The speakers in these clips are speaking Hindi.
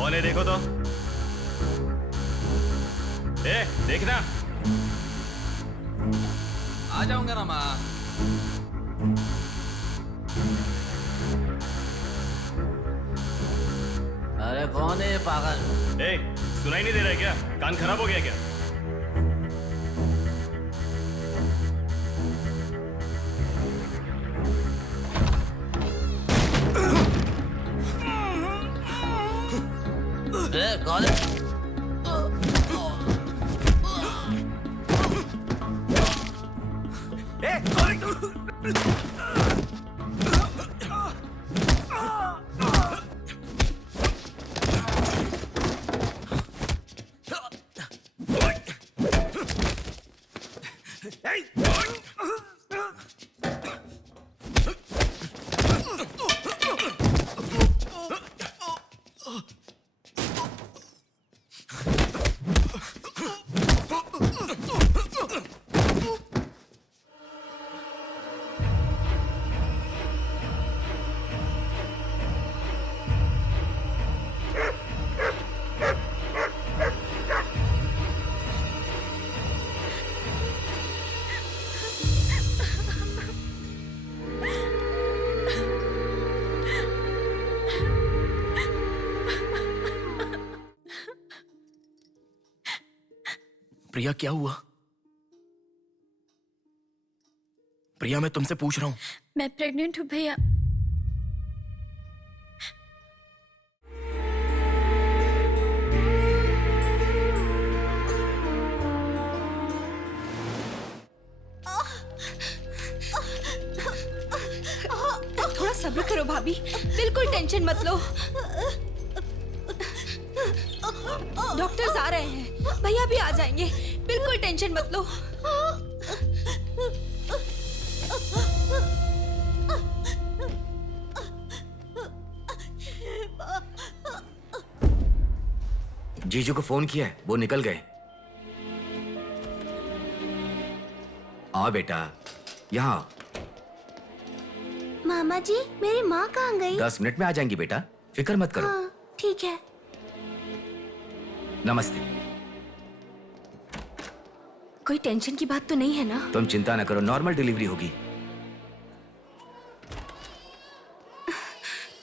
कौन है देखो तो। देखना। आ जाऊंगा ना माँ। अरे कौन है पागल? सुनाई नहीं दे रहा है क्या? कान खराब हो गया क्या? कौन है? प्रिया क्या हुआ? प्रिया मैं तुमसे पूछ रहा हूं। मैं प्रेग्नेंट हूँ भैया। थोड़ा सब्र करो भाभी, बिल्कुल टेंशन मत लो। डॉक्टर्स आ रहे हैं, भैया भी आ जाएंगे, बिल्कुल टेंशन मत लो। जीजू को फोन किया है, वो निकल गए। आओ बेटा, यहाँ आओ। मामा जी, मेरी माँ कहाँ गई? 10 मिनट में आ जाएंगी बेटा, फिक्र मत करो। हाँ, ठीक है। नमस्ते। कोई टेंशन की बात तो नहीं है ना? तुम चिंता न करो, नॉर्मल डिलीवरी होगी।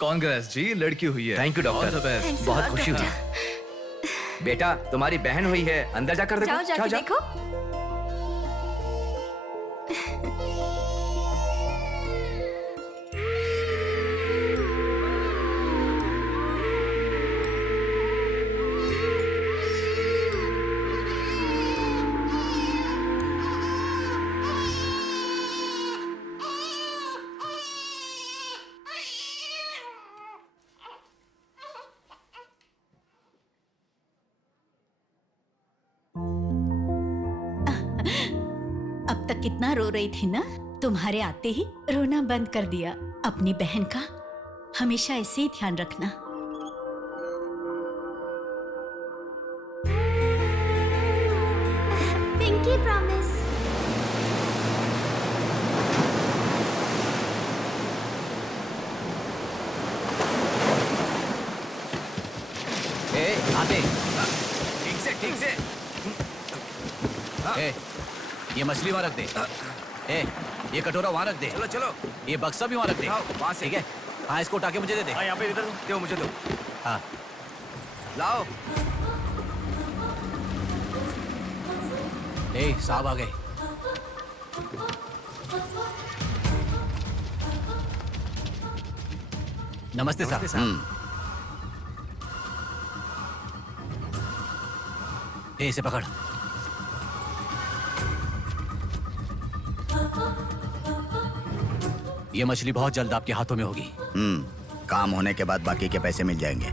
कांग्रेस जी, लड़की हुई है। थैंक यू डॉक्टर, बहुत खुशी हुई। बेटा तुम्हारी बहन हुई है, अंदर जाकर देखो। जाओ जाके देखो। अब तक कितना रो रही थी ना, तुम्हारे आते ही रोना बंद कर दिया। अपनी बहन का हमेशा ऐसे ही ध्यान रखना। Pinky promise. आते। ठीक से। ये मछली वहाँ रख दे। ये कटोरा वहाँ रख दे। चलो। ये बक्सा भी वहाँ रख दे। वहाँ से। ठीक है। हाँ, इसको उठा के मुझे दे दे। यहाँ पे इधर दो, मुझे दो। हाँ, लाओ। साहब आ गए। नमस्ते साहब। इसे पकड़। ये मछली बहुत जल्द आपके हाथों में होगी। काम होने के बाद बाकी के पैसे मिल जाएंगे।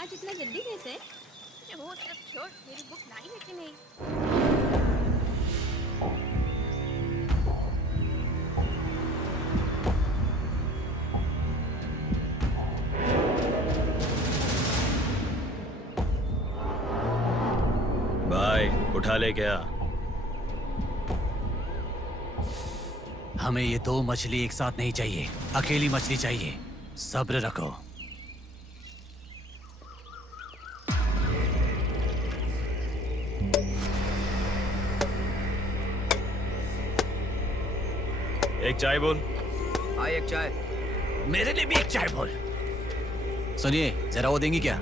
आज इतना जल्दी कैसे? वो सब छोड़, मेरी बुक लाई है कि नहीं? उठा ले क्या? हमें ये दो मछली एक साथ नहीं चाहिए, अकेली मछली चाहिए। सब्र रखो। एक चाय बोल। हाँ एक चाय। मेरे लिए भी एक चाय बोल। सुनिए, जरा वो देंगी क्या?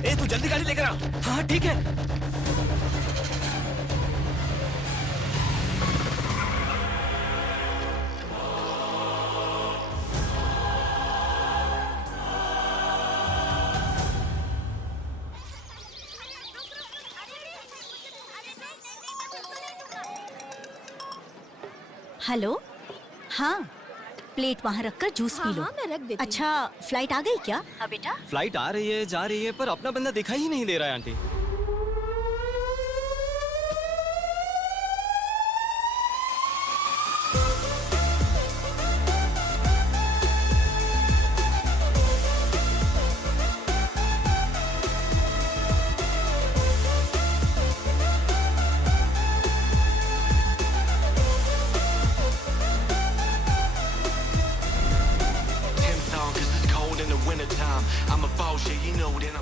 ए तू जल्दी गाड़ी लेकर आ। हाँ ठीक है। हेलो, हाँ प्लेट वहाँ रखकर जूस पी लो। हाँ, मैं रख देती हूँ। अच्छा, फ्लाइट आ गई क्या? हाँ बेटा। फ्लाइट आ रही है, जा रही है, पर अपना बंदा दिखाई ही नहीं दे रहा है आंटी।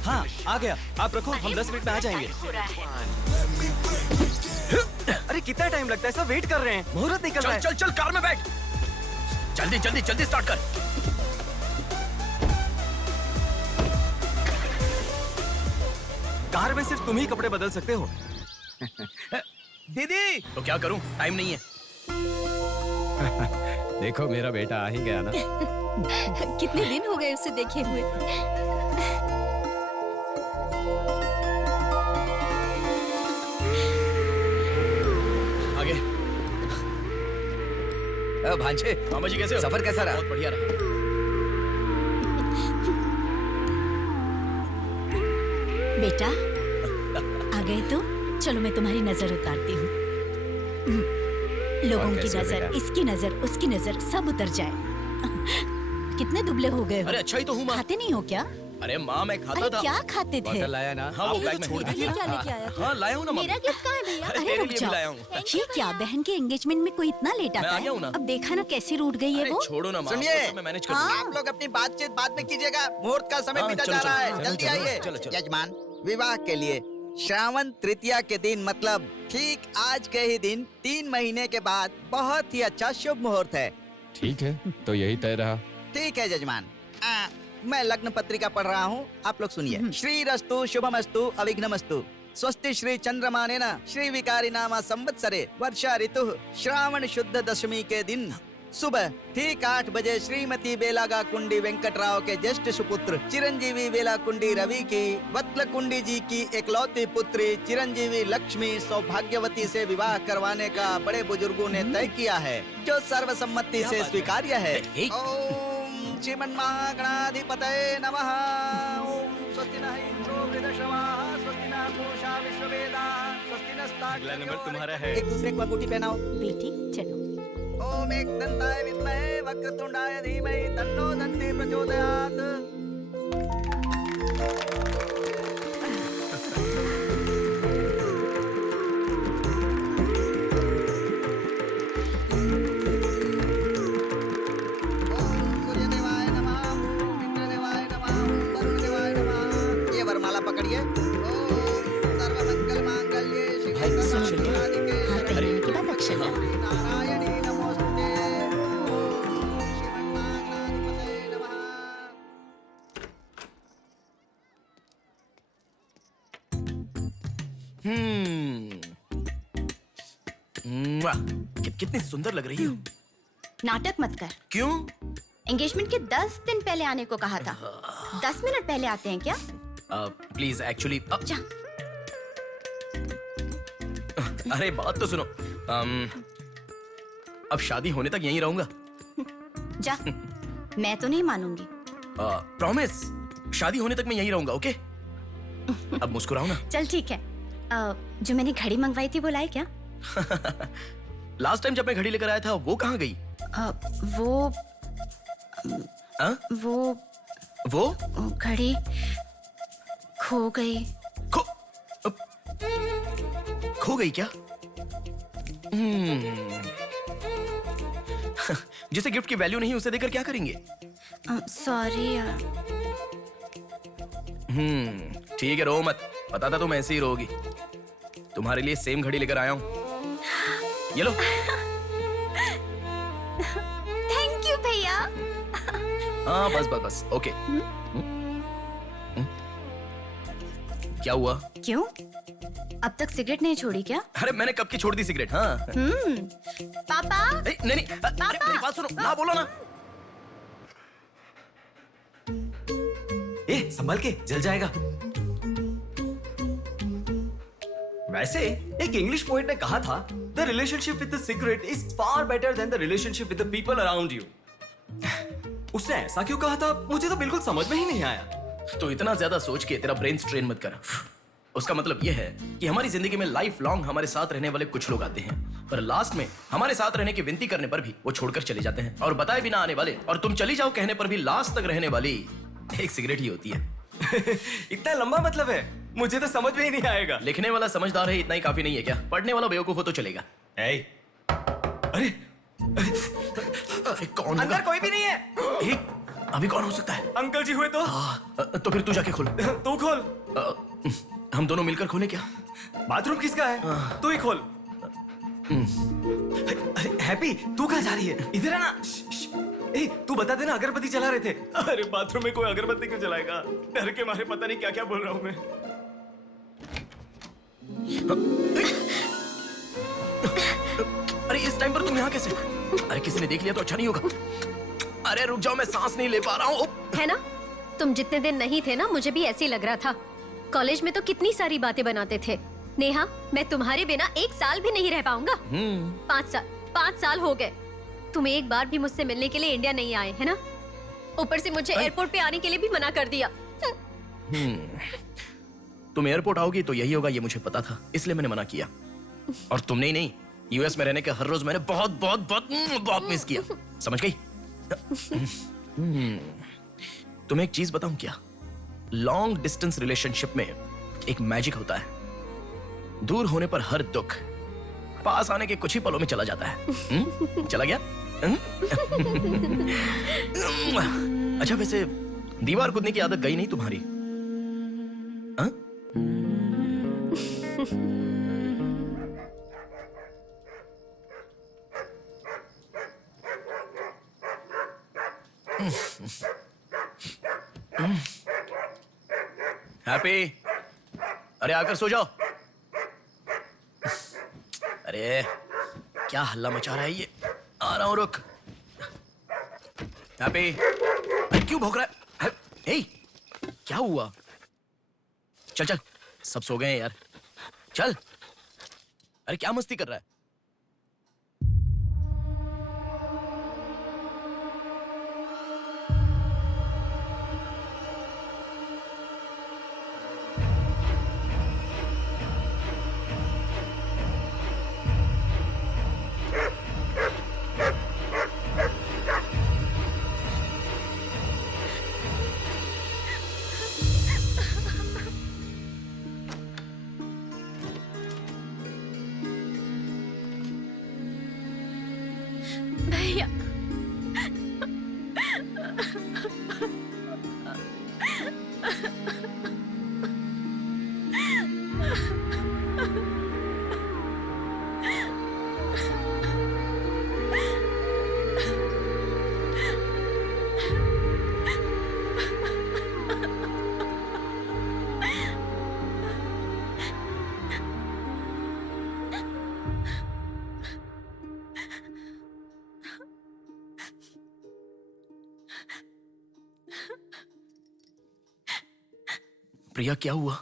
हाँ आ गया, आप रखो, हम 10 मिनट में आ जाएंगे। अरे कितना टाइम लगता है, सब वेट कर रहे हैं, मुहूर्त निकल रहा है। चल चल कार में बैठ। जल्दी जल्दी जल्दी स्टार्ट कर। कार में सिर्फ तुम ही कपड़े बदल सकते हो। दीदी तो क्या करूं, टाइम नहीं है। देखो मेरा बेटा आ ही गया ना। कितने दिन हो गए उसे देखे हुए। आगे। भांजे, मामा जी कैसे हो? सफर कैसा रहा? बहुत बढ़िया रहा। बेटा आ गए तो चलो मैं तुम्हारी नजर उतारती हूँ। लोगों की कैसे हो नजर, बेटा? इसकी नजर, उसकी नजर, सब उतर जाए। कितने दुबले हो गए हो? अरे अच्छा ही तो हूँ माँ। खाते नहीं हो क्या? अरे माँ मैं खाता अरे था। क्या खाते थे? बॉटल लाया ना? हाँ वो ये बैग तो में छोड़ दीजिए, क्या लेके आया था? हाँ लाया हूँ ना माँ। मेरा गिफ्ट कहाँ है भैया? अरे अरे तेरे रुक लिए भी जाओ। लाया हूँ। ये क्या, बहन के एंगेजमेंट में कोई इतना लेट मैं आता आ गया हूँ है? ना। अब देखा ना कैसे रूठ गई है अरे वो। छोड़ो ना माँ, सुनिए। वो सब मैं मैनेज कर हाँ। दूंगा। आप लोग अपनी बातचीत बाद में कीजिएगा, मुहूर्त का समय हाँ, बीता चलो, जा रहा चलो, है। चलो, जल्दी चलो, आइए। चलो, चलो। यजमान, विवाह के लिए श्रावण तृतीया के दिन, मतलब ठीक आज के ही दिन 3 महीने के बाद बहुत ही अच्छा शुभ मुहूर्त है। ठीक है, तो यही तय रहा। ठीक है यजमान। मैं लग्न पत्रिका पढ़ रहा हूँ, आप लोग सुनिए। श्रीरस्तु शुभमस्तु अविघ्नमस्तु स्वस्ति श्री चंद्रमानेन श्री विकारी नामा संवत्सरे वर्षा ऋतु श्रावण शुद्ध दशमी के दिन सुबह ठीक 8 बजे श्रीमती बेलागा कुंडी वेंकटराव के ज्येष्ठ सुपुत्र चिरंजीवी बेला कुंडी रवि की वत्ल कुंडी जी की एकलौती पुत्री चिरंजीवी लक्ष्मी सौभाग्यवती से विवाह करवाने का बड़े बुजुर्गों ने तय किया है, जो सर्वसम्मति से स्वीकार्य है। ओम श्रीमन्महागणाधिपतये नमः। ओम स्वस्ति नः इंद्रो वृद्धश्रवाः स्वस्ति नः पूषा विश्ववेदाः स्वस्ति अगला नंबर तुम्हारा है। एक दूसरे को अंगूठी पहनाओ। बेटी चलो। ओम एक दंताय विद्महे वक्रतुंडाय धीमहि तन्नो दन्ती प्रचोदयात्। पकड़िए। ओम सर्वमंगल मांगल्ये शिवे सर्वार्थ हाथ पहनने के बाद अक्षर डालना। नारायणी नमोस्तुते। ओम श्रीमन्नारायणाधिपतये नमः। कितनी सुंदर लग रही हो। नाटक मत कर। क्यों? एंगेजमेंट के 10 दिन पहले आने को कहा था। 10 मिनट पहले आते हैं क्या? प्लीज एक्चुअली जा। अरे बात तो सुनो। अब शादी होने तक यहीं रहूंगा। जा। मैं तो नहीं मानूंगी। प्रॉमिस, शादी होने तक मैं यहीं रहूंगा। ओके? अब मुस्कुराओ ना। चल ठीक है। जो मैंने घड़ी मंगवाई थी वो लाए क्या? लास्ट टाइम जब मैं घड़ी लेकर आया था वो कहाँ गई? वो घड़ी खो गई। खो गई क्या? जिसे गिफ्ट की वैल्यू नहीं उसे देकर क्या करेंगे? सॉरी यार। ठीक है, रो मत। पता था तुम ऐसे ही रोगी। तुम्हारे लिए सेम घड़ी लेकर आया हूँ। ये लो। थैंक यू भैया। हाँ बस ओके। क्या हुआ? क्यों? अब तक सिगरेट नहीं छोड़ी क्या? अरे मैंने कब की छोड़ दी सिगरेट। हाँ। पापा। नहीं अरे मेरी बात सुनो ना, बोलो ना। संभल के, जल जाएगा। वैसे एक इंग्लिश पोएट ने कहा था, the relationship with the cigarette is far better than the relationship with the people around you. उसने ऐसा क्यों कहा था मुझे तो बिल्कुल समझ में ही नहीं आया। तो इतना ज्यादा सोच के तेरा ब्रेन स्ट्रेन मत कर। उसका मतलब यह है कि हमारी जिंदगी में लाइफ लॉन्ग हमारे साथ रहने वाले कुछ लोग आते हैं, पर लास्ट में हमारे साथ रहने की विनती करने पर भी वो छोड़कर चले जाते हैं, और बताए बिना आने वाले और तुम चली जाओ कहने पर भी लास्ट तक रहने वाली एक सिगरेट ही होती है। इतना लंबा मतलब है, मुझे तो समझ में ही नहीं आएगा। लिखने वाला समझदार है इतना ही काफी नहीं है क्या? पढ़ने वाला बेवकूफ हो तो चलेगा। अरे कौन? अंदर कोई भी नहीं है। अभी कौन हो सकता है? अंकल जी हुए तो? तो फिर तू जाके खोल। तू खोल। हम दोनों मिलकर खोले क्या? बाथरूम किसका है? तू ही खोल। हैप्पी, तू कहाँ जा रही है? इधर है ना। तू बता देना, अगरबत्ती जला रहे थे। अरे बाथरूम में कोई अगरबत्ती क्यों जलाएगा? डर के मारे पता नहीं क्या क्या बोल रहा हूँ मैं। अरे इस टाइम पर तुम यहाँ कैसे? अरे किसी ने देख लिया तो अच्छा नहीं होगा। अरे रुक जाओ, मैं सांस नहीं ले पा रहा हूँ। है ना, तुम जितने दिन नहीं थे ना मुझे भी ऐसे ही लग रहा था। कॉलेज में तो कितनी सारी बातें बनाते थे। नेहा, मैं तुम्हारे बिना 1 साल भी नहीं रह पाऊंगा। 5 साल हो गए। तुम एक बार भी मुझसे मिलने के लिए इंडिया नहीं आए, है ना? ऊपर से मुझे एयरपोर्ट पे आने के लिए भी मना कर दिया। तुम एयरपोर्ट आओगी तो यही होगा, ये मुझे पता था, इसलिए मैंने मना किया। और तुमने ही नहीं, यूएस में रहने के हर रोज मैंने बहुत बहुत बहुत बहुत मिस किया। समझ गई? तुम्हें एक चीज बताऊं क्या? लॉन्ग डिस्टेंस रिलेशनशिप में एक मैजिक होता है। दूर होने पर हर दुख पास आने के कुछ ही पलों में चला जाता है। चला गया? अच्छा वैसे दीवार कूदने की आदत गई नहीं तुम्हारी? हाँ? हैप्पी, अरे आकर सो जाओ। अरे क्या हल्ला मचा रहा है ये? आ रहा हूं, रुक। हैप्पी, अरे क्यों भौंक रहा है? हे, क्या हुआ? चल चल, सब सो गए हैं यार, चल। अरे क्या मस्ती कर रहा है? भैया, प्रिया क्या हुआ?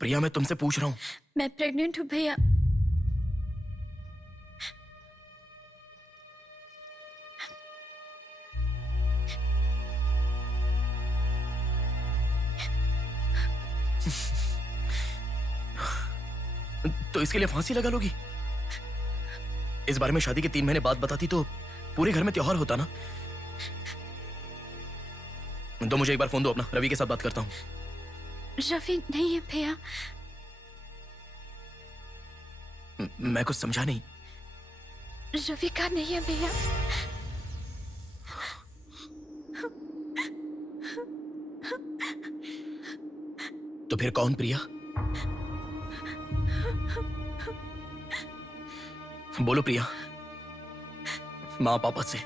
प्रिया मैं तुमसे पूछ रहा हूं। मैं प्रेग्नेंट हूँ भैया। तो इसके लिए फांसी लगा लोगी? इस बारे में शादी के 3 महीने बाद बताती तो पूरे घर में त्योहार होता ना। तो मुझे एक बार फोन दो अपना, रवि के साथ बात करता हूं। रवि नहीं है भैया। मैं कुछ समझा नहीं। रवि का नहीं है भैया। तो फिर कौन प्रिया? बोलो प्रिया। माँ पापा से,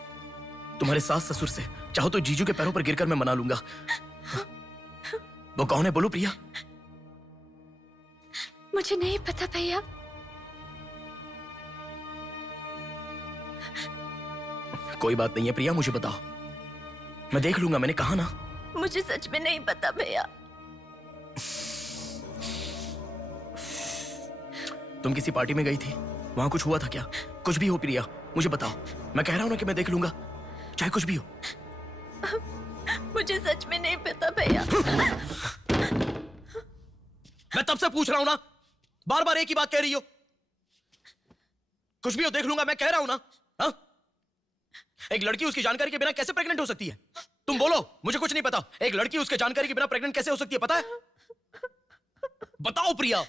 तुम्हारे सास ससुर से, चाहो तो जीजू के पैरों पर गिरकर मैं मना लूंगा। वो कौन है बोलो प्रिया। मुझे नहीं पता भैया। कोई बात नहीं है प्रिया, मुझे बताओ, मैं देख लूंगा, मैंने कहा ना। मुझे सच में नहीं पता भैया। तुम किसी पार्टी में गई थी, वहां कुछ हुआ था क्या? कुछ भी हो प्रिया, मुझे बताओ। मैं कह रहा हूं ना कि मैं देख लूंगा, चाहे कुछ भी हो। मुझे सच में नहीं पता भैया। मैं तब से पूछ रहा हूं ना, बार बार एक ही बात कह रही हो। कुछ भी हो देख लूंगा, मैं कह रहा हूं ना। हा? एक लड़की उसकी जानकारी के बिना कैसे प्रेग्नेंट हो सकती है? तुम बोलो, मुझे कुछ नहीं पता। एक लड़की उसके जानकारी के बिना प्रेग्नेंट कैसे हो सकती है, पता है? बताओ प्रिया।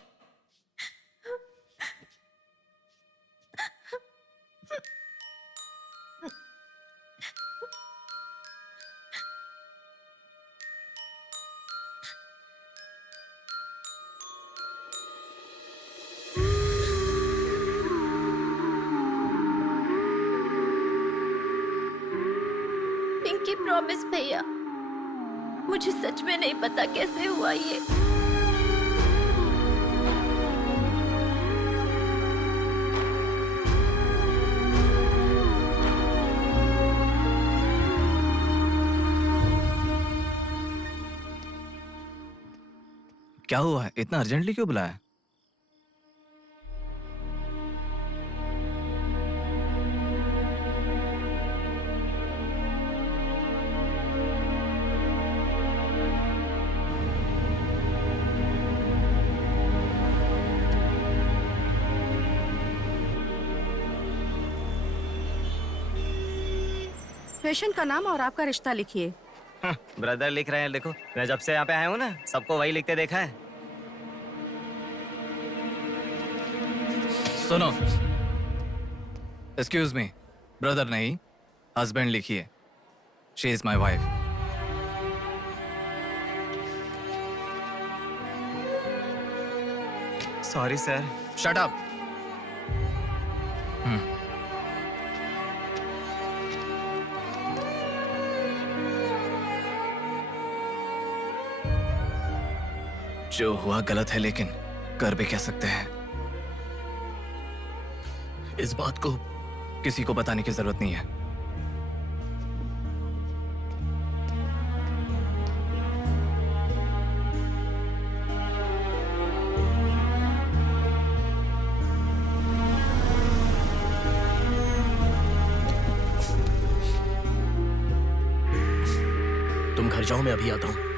पिंकी प्रॉमिस भैया, मुझे सच में नहीं पता कैसे हुआ ये। क्या हुआ है? इतना अर्जेंटली क्यों बुलाया? पेशेंट का नाम और आपका रिश्ता लिखिए। ब्रदर लिख रहे हैं, देखो। मैं जब से यहाँ पे आया हूँ ना, सबको वही लिखते देखा है। सुनो, एक्सक्यूज मी, ब्रदर नहीं, हस्बैंड लिखिए। She is my wife. Sorry sir. Shut up. जो हुआ गलत है, लेकिन कर भी कह सकते हैं। इस बात को किसी को बताने की जरूरत नहीं है। तुम घर जाओ, मैं अभी आता हूं।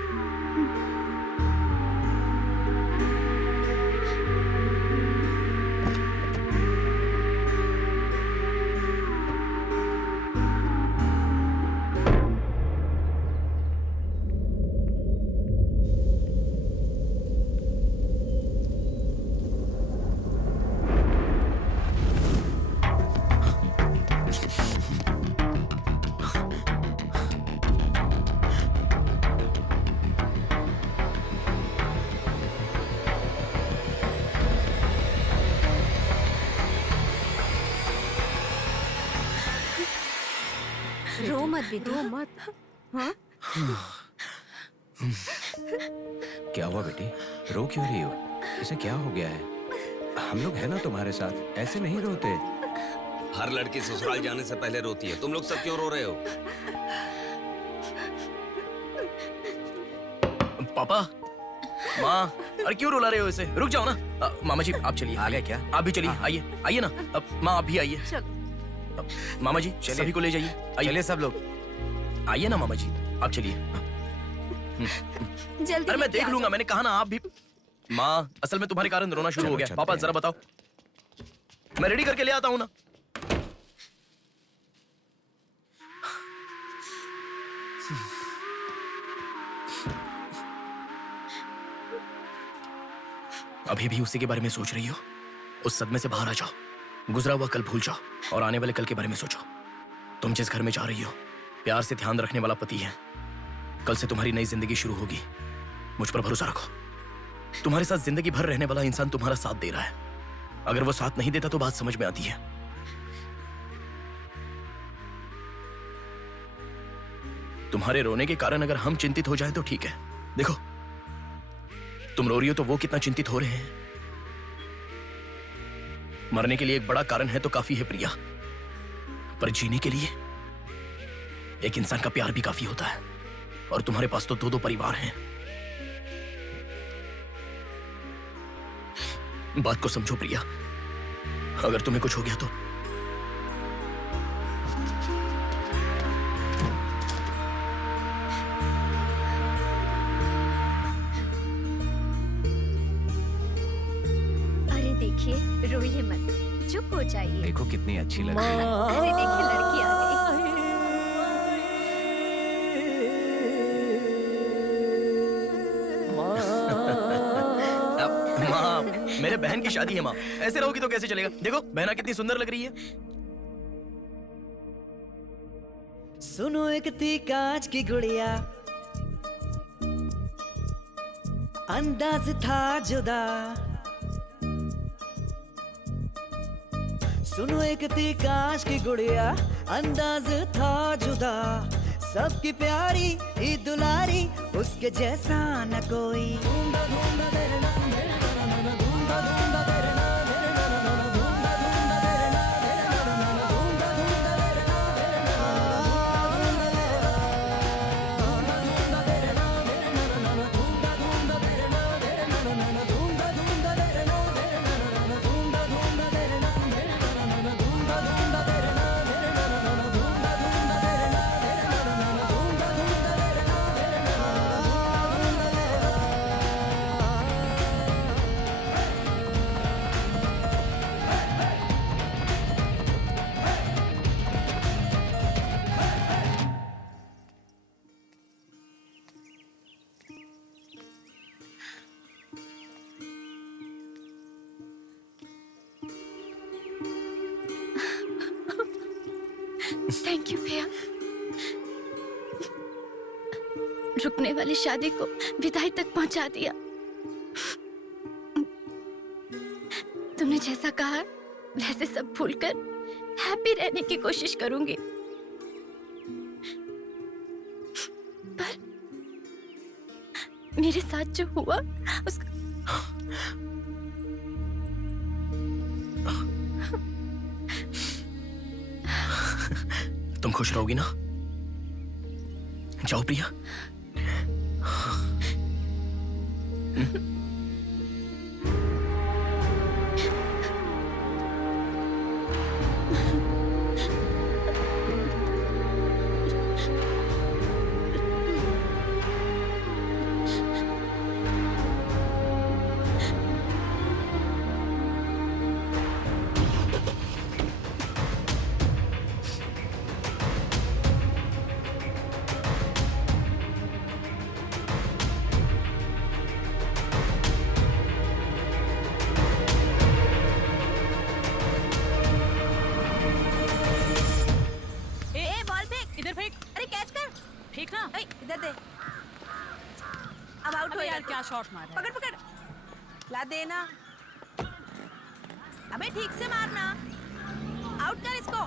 रो मत बेटी, रो मत। हाँ? क्या हुआ बेटी, रो क्यों रही हो? इसे क्या हो गया है? हम लोग हैं ना तुम्हारे साथ, ऐसे नहीं रोते। हर लड़की ससुराल जाने से पहले रोती है, तुम लोग सब क्यों रो रहे हो? पापा, माँ, अरे क्यों रुला रहे हो इसे? रुक जाओ ना। मामा जी आप चलिए। आ गए क्या? आप भी चलिए, आइए आइए ना। माँ आप भी आइए। मामा जी सभी को ले जाइए। चलिए सब लोग। आइए ना मामा जी, आप चलिए। जल्दी अरे मैं लेके देख आ लूंगा, जाओ। मैंने कहा ना आप भी। माँ असल में तुम्हारे कारण रोना शुरू हो गया। पापा जरा बताओ, मैं रेडी करके ले आता हूँ ना। अभी भी उसी के बारे में सोच रही हो? उस सदमे से बाहर आ जाओ, गुजरा हुआ कल भूल जाओ और आने वाले कल के बारे में सोचो। तुम जिस घर में जा रही हो, प्यार से ध्यान रखने वाला पति है। कल से तुम्हारी नई जिंदगी शुरू होगी। मुझ पर भरोसा रखो। तुम्हारे साथ जिंदगी भर रहने वाला इंसान तुम्हारा साथ दे रहा है। अगर वो साथ नहीं देता तो बात समझ में आती है। तुम्हारे रोने के कारण अगर हम चिंतित हो जाएं तो ठीक है। देखो तुम रो रही हो तो वो कितना चिंतित हो रहे हैं। मरने के लिए एक बड़ा कारण है तो काफी है प्रिया, पर जीने के लिए एक इंसान का प्यार भी काफी होता है। और तुम्हारे पास तो 2-2 परिवार हैं। बात को समझो प्रिया, अगर तुम्हें कुछ हो गया तो अरे देखिए, रोइए मत, चुप हो जाइए। देखो कितनी अच्छी लग रही है। अरे देखिए लड़की आ गई। माँ, मेरे बहन की शादी है माँ, ऐसे रहोगी तो कैसे चलेगा? देखो बहना कितनी सुंदर लग रही है। सुनो एक थी कांच की गुड़िया, अंदाज था जुदा। सुनो एक थी कांच की गुड़िया, अंदाज था जुदा। सबकी प्यारी ही दुलारी, उसके जैसा न कोई। थैंक यू भैया, रुकने वाली शादी को विदाई तक पहुंचा दिया। तुमने जैसा कहा वैसे सब भूलकर हैप्पी रहने की कोशिश करूंगी। पर मेरे साथ जो हुआ उसका तुम खुश रहोगी ना? जाओ प्रिया। इधर दे। अब आउट हो यार, क्या शॉट मारा। पकड़ पकड़, ला देना। अबे ठीक से मारना, आउट कर इसको।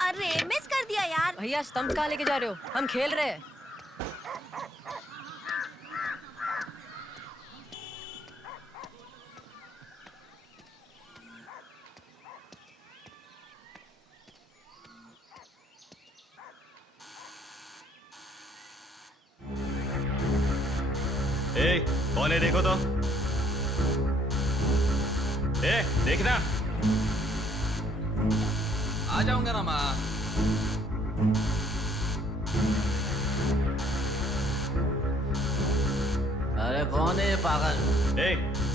अरे मिस कर दिया यार। भैया स्टंप कहाँ लेके जा रहे हो? हम खेल रहे हैं। कौन है देखो तो। देखना। आ जाऊंगा ना माँ। अरे कौन है ये पागल?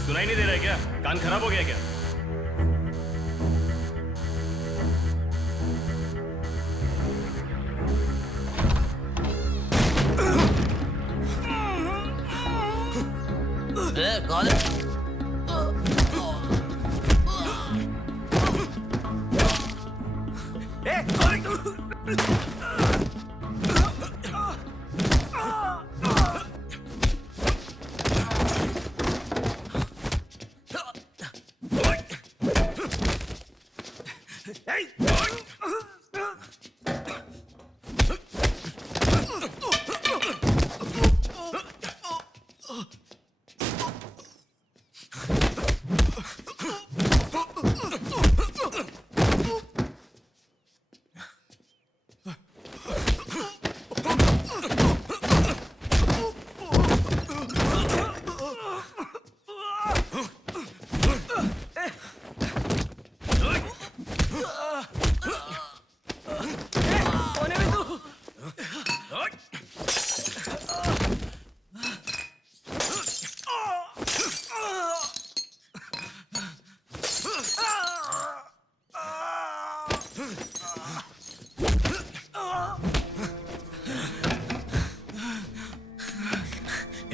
सुनाई नहीं दे रहा है क्या? कान खराब हो गया क्या? कौन है?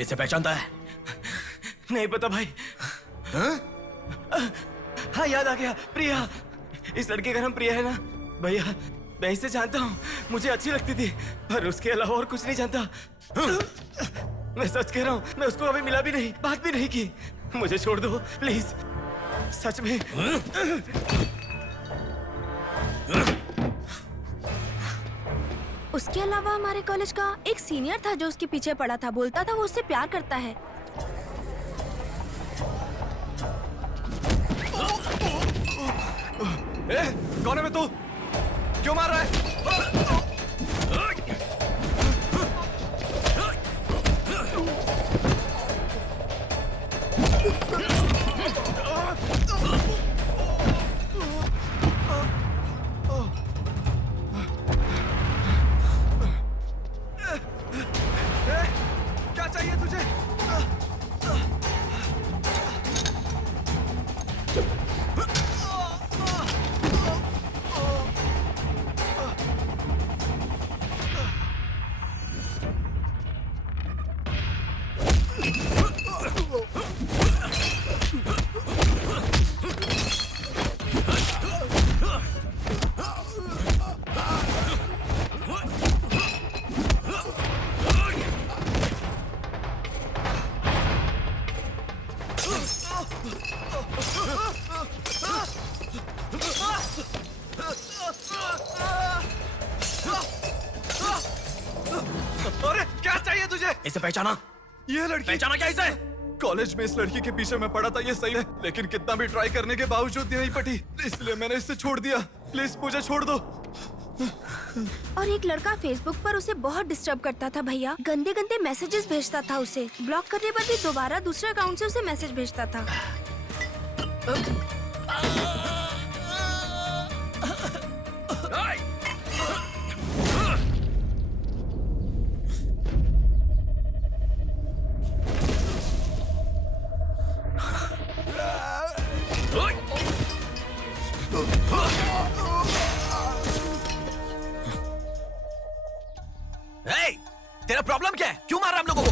इसे पहचानता है? नहीं पता भाई। हाँ याद आ गया, प्रिया। इस लड़के का नाम प्रिया है ना भैया? मैं इसे जानता हूँ, मुझे अच्छी लगती थी, पर उसके अलावा और कुछ नहीं जानता। मैं सच कह रहा हूँ, मैं उसको अभी मिला भी नहीं, बात भी नहीं की। मुझे छोड़ दो प्लीज, सच में। उसके अलावा हमारे कॉलेज का एक सीनियर था जो उसके पीछे पड़ा था, बोलता था वो उससे प्यार करता है। कौन है मैं? तू क्यों मार रहा है? क्या चाहिए तुझे? अरे क्या चाहिए तुझे? इसे पहचाना? ये लड़की पहचाना क्या इसे? कॉलेज में इस लड़की के पीछे मैं पड़ा था, ये सही है, लेकिन कितना भी ट्राई करने के बावजूद नहीं पटी, इसलिए मैंने इसे छोड़ दिया। प्लीज मुझे छोड़ दो। और एक लड़का फेसबुक पर उसे बहुत डिस्टर्ब करता था भैया, गंदे गंदे मैसेजेस भेजता था उसे। ब्लॉक करने पर भी दोबारा दूसरे अकाउंट से उसे मैसेज भेजता था। तेरा प्रॉब्लम क्या है? क्यों मार रहा है हम लोगों को?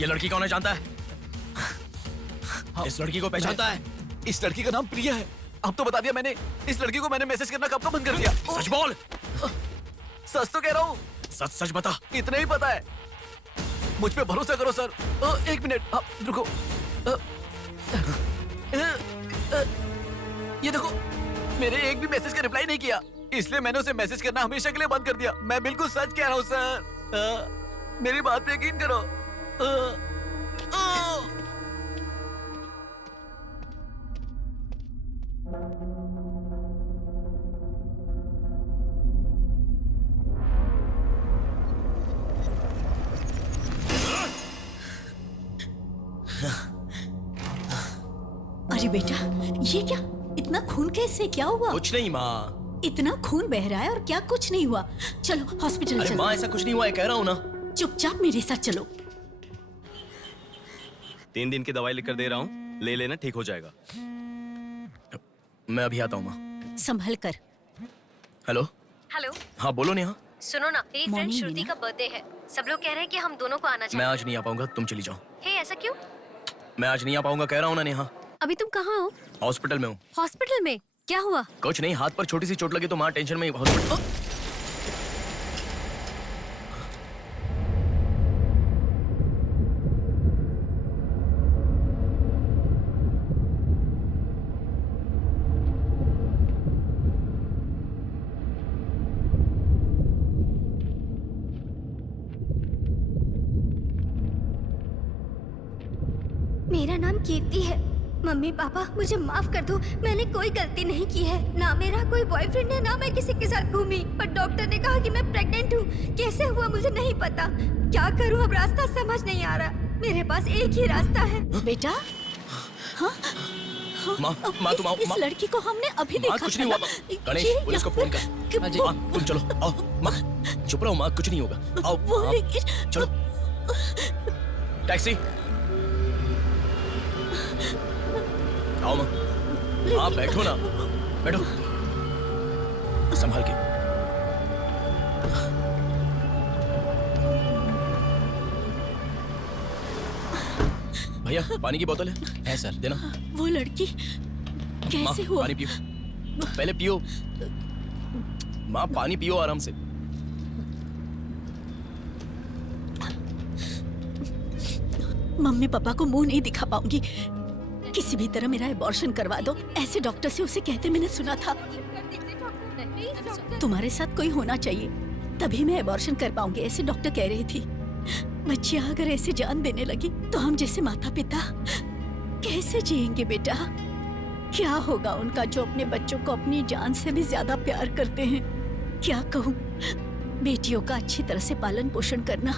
ये लड़की कौन है जानता है? इस लड़की को पहचानता है? इस लड़की का नाम प्रिया है। अब तो बता दिया मैंने। इस लड़की को मैंने मैसेज करना कब का बंद कर दिया। सच बोल। सच तो कह रहा हूँ। सच सच बता। इतना ही पता है। मुझ पे भरोसा करो सर। एक मिनट रुको। ये देखो, मेरे एक भी मैसेज का रिप्लाई नहीं किया, इसलिए मैंने उसे मैसेज करना हमेशा के लिए बंद कर दिया। मैं बिल्कुल सच कह रहा हूँ सर। मेरी बात पे यकीन करो। अरे बेटा, ये क्या? इतना खून कैसे? क्या हुआ? कुछ नहीं माँ। इतना खून बह रहा है और क्या कुछ नहीं हुआ? चलो हॉस्पिटल अरे चलो। माँ ऐसा कुछ नहीं हुआ है, कह रहा हूँ ना। चुपचाप मेरे साथ चलो। 3 दिन की दवाई लिख कर दे रहा हूँ, ले लेना, ठीक हो जाएगा। मैं अभी आता हूँ माँ। संभल कर। हेलो। हेलो। हाँ बोलो नेहा। सुनो ना, मेरी फ्रेंड Morning, श्रुति मीना। का बर्थडे है। सब लोग कह रहे हैं कि हम दोनों को आना मैं चाहिए। आज नहीं आ पाऊंगा, तुम चली जाओ। हे, ऐसा क्यों? मैं आज नहीं आ पाऊंगा, कह रहा हूँ ना नेहा। अभी तुम कहाँ हो? हॉस्पिटल में हूँ। हॉस्पिटल में? क्या हुआ? कुछ नहीं, हाथ पर छोटी सी चोट लगी तो माँ टेंशन में हॉस्पिटल। मेरा नाम कीर्ति है। मम्मी पापा मुझे माफ कर दो, मैंने कोई गलती नहीं की है। ना मेरा कोई बॉयफ्रेंड है, ना मैं किसी के साथ घूमी। पर डॉक्टर ने कहा कि मैं प्रेग्नेंट हूँ। कैसे हुआ मुझे नहीं पता। क्या करूँ अब, रास्ता समझ नहीं आ रहा। मेरे पास एक ही रास्ता है। बेटा, हाँ? माँ तुम आओ। इस लड़की को हमने अभी देखा कुछ था नहीं ना। हुआ। गणेश पुलिस को फोन कर। माँ तुम चलो, आओ। माँ चुप रहो माँ, कुछ नहीं होगा। आओ चलो। टैक्सी। आओ माँ। हाँ बैठो ना, बैठो। संभाल के। भैया पानी की बोतल है सर, देना। वो लड़की माँ कैसे हुआ? पानी पियो, पहले पियो। माँ पानी पियो आराम से। मम्मी पापा को मुंह नहीं दिखा पाऊंगी। किसी भी तरह मेरा एबॉर्शन करवा दो, ऐसे डॉक्टर से उसे कहते मैंने सुना था। तुम्हारे साथ कोई होना चाहिए, तभी मैं एबॉर्शन कर पाऊंगी, ऐसे डॉक्टर कह रही थी। बच्चियां अगर ऐसे जान देने लगी तो हम जैसे माता पिता कैसे जिएंगे बेटा? क्या होगा उनका जो अपने बच्चों को अपनी जान से भी ज्यादा प्यार करते हैं? क्या कहूँ, बेटियों का अच्छी तरह से पालन पोषण करना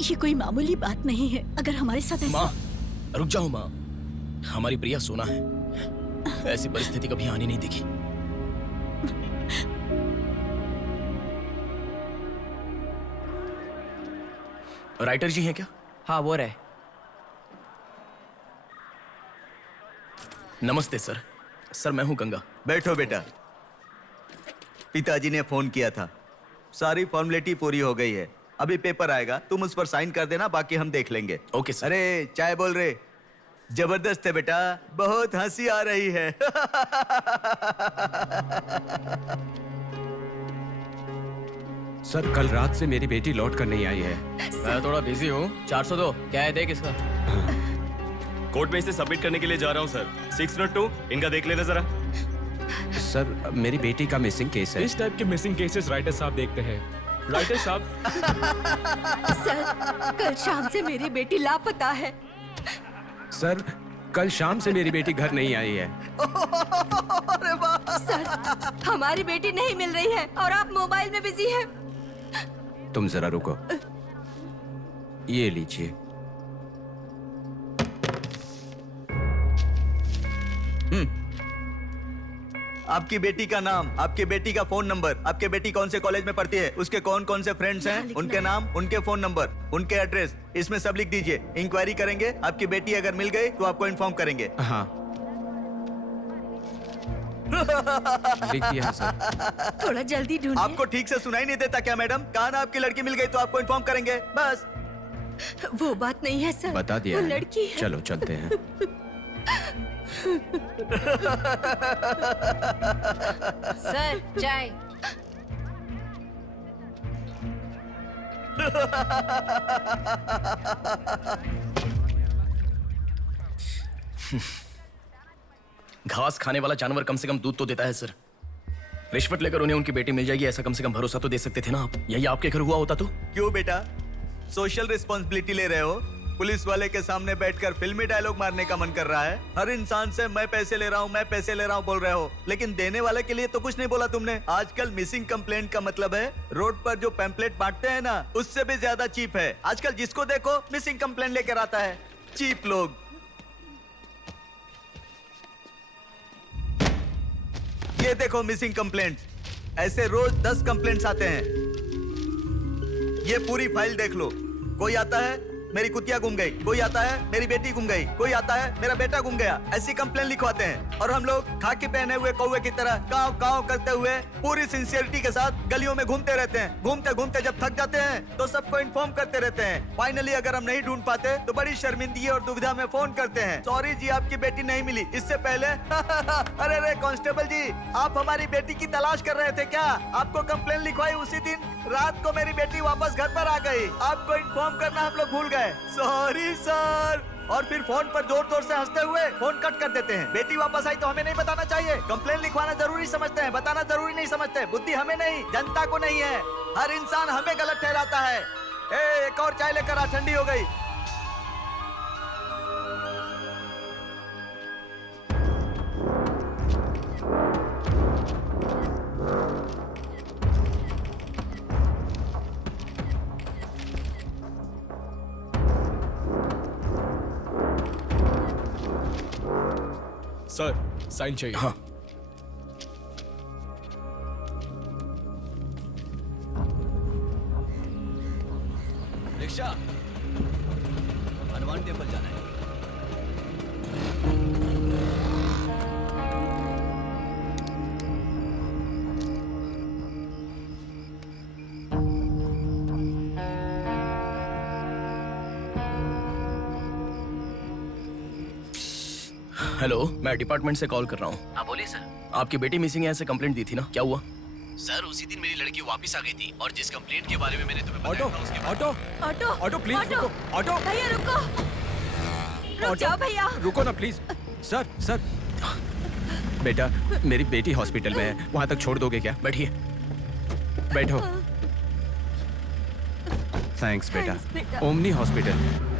ये कोई मामूली बात नहीं है। अगर हमारे साथ ऐसा... माँ रुक जाओ माँ, हमारी प्रिया सोना है, ऐसी परिस्थिति कभी आनी नहीं देखी। राइटर जी हैं क्या? हाँ वो रहे। नमस्ते सर। सर मैं हूँ गंगा। बैठो बेटा। पिताजी ने फोन किया था, सारी फॉर्मेलिटी पूरी हो गई है। अभी पेपर आएगा, तुम उस पर साइन कर देना, बाकी हम देख लेंगे। Okay sir. अरे चाय बोल रहे, जबरदस्त है बेटा, बहुत हंसी आ रही है। सर कल रात से मेरी बेटी लौट कर नहीं आई है। मैं थोड़ा बिजी हूँ। 402 क्या है, देख इसका। कोर्ट में इसे सबमिट करने के लिए जा रहा हूँ सर। 602 इनका देख लेना जरा। सर मेरी बेटी का मिसिंग केस है। इस टाइप के मिसिंग केसेस राइटर साहब देखते हैं। राइटर साहब। सर कल शाम से मेरी बेटी लापता है। सर कल शाम से मेरी बेटी घर नहीं आई है। सर हमारी बेटी नहीं मिल रही है और आप मोबाइल में बिजी हैं। तुम जरा रुको, ये लीजिए। आपकी बेटी का नाम, आपकी बेटी का फोन नंबर, आपकी बेटी कौन से कॉलेज में पढ़ती है, उसके कौन कौन से फ्रेंड्स हैं, उनके नाम, उनके फोन नंबर, उनके एड्रेस, इसमें सब लिख दीजिए। इंक्वायरी करेंगे, आपकी बेटी अगर मिल गई तो आपको इन्फॉर्म करेंगे। हाँ लिख दिया सर। थोड़ा जल्दी ढूंढिए। आपको ठीक से सुनाई नहीं देता क्या मैडम? कहा ना आपकी लड़की मिल गई तो आपको इन्फॉर्म करेंगे, बस। वो बात नहीं है सर। बता दिया वो है ना? लड़की है। चलो चलते हैं। सर चाय। घास खाने वाला जानवर कम से कम दूध तो देता है सर। रिश्वत लेकर उन्हें उनकी बेटी मिल जाएगी ऐसा कम से कम भरोसा तो दे सकते थे ना आप। यही आपके घर हुआ होता तो? क्यों बेटा, सोशल रिस्पॉन्सिबिलिटी ले रहे हो? पुलिस वाले के सामने बैठकर फिल्मी डायलॉग मारने का मन कर रहा है? हर इंसान से मैं पैसे ले रहा हूँ, मैं पैसे ले रहा हूँ बोल रहे हो, लेकिन देने वाले के लिए तो कुछ नहीं बोला तुमने। आजकल मिसिंग कंप्लेंट का मतलब है रोड पर जो पैम्पलेट बांटते हैं ना, उससे भी ज्यादा चीप है। आजकल जिसको देखो मिसिंग कंप्लेंट लेकर आता है। चीप लोग। ये देखो मिसिंग कंप्लेंट। ऐसे रोज 10 कंप्लेंट्स आते हैं। ये पूरी फाइल देख लो। कोई आता है मेरी कुतिया गुम गई, कोई आता है मेरी बेटी गुम गई, कोई आता है मेरा बेटा गुम गया। ऐसी कंप्लेंट लिखवाते हैं और हम लोग खाकी पहने हुए कौवे की तरह काव काव करते हुए पूरी सिंसियरिटी के साथ गलियों में घूमते रहते हैं। घूमते घूमते जब थक जाते हैं तो सबको इन्फॉर्म करते रहते हैं। फाइनली अगर हम नहीं ढूंढ पाते तो बड़ी शर्मिंदगी और दुविधा में फोन करते हैं, सॉरी जी आपकी बेटी नहीं मिली। इससे पहले अरे रे कांस्टेबल जी, आप हमारी बेटी की तलाश कर रहे थे क्या? आपको कंप्लेंट लिखवाई उसी दिन रात को मेरी बेटी वापस घर पर आ गई। आपको इन्फॉर्म करना हम लोग भूल गए, सॉरी सर। और फिर फोन पर जोर जोर से हंसते हुए फोन कट कर देते हैं। बेटी वापस आई तो हमें नहीं बताना चाहिए। कंप्लेंट लिखवाना जरूरी समझते हैं, बताना जरूरी नहीं समझते। बुद्धि हमें नहीं, जनता को नहीं है। हर इंसान हमें गलत ठहराता है। एक और चाय लेकर आ, ठंडी हो गई। सर साइन चाहिए। हाँ। रिक्शा, हनुमान टेम्पल जाना है। हेलो, मैं डिपार्टमेंट से कॉल कर रहा हूँ। हाँ बोलिए सर। आपकी बेटी मिसिंग है ऐसे कंप्लेंट दी थी ना, क्या हुआ? सर उसी दिन मेरी लड़की वापस आ गई थी और जिस कंप्लेंट के बारे में मैंने तुम्हें ऑटो बताया था उसके ऑटो ऑटो ऑटो प्लीज रुको। ऑटो भैया रुको, रुक जाओ भैया। रुको ना प्लीज। सर सर, बेटा मेरी बेटी हॉस्पिटल में है, वहां तक छोड़ दोगे क्या? बैठिए। बैठो। थैंक्स बेटा। Omni hospital.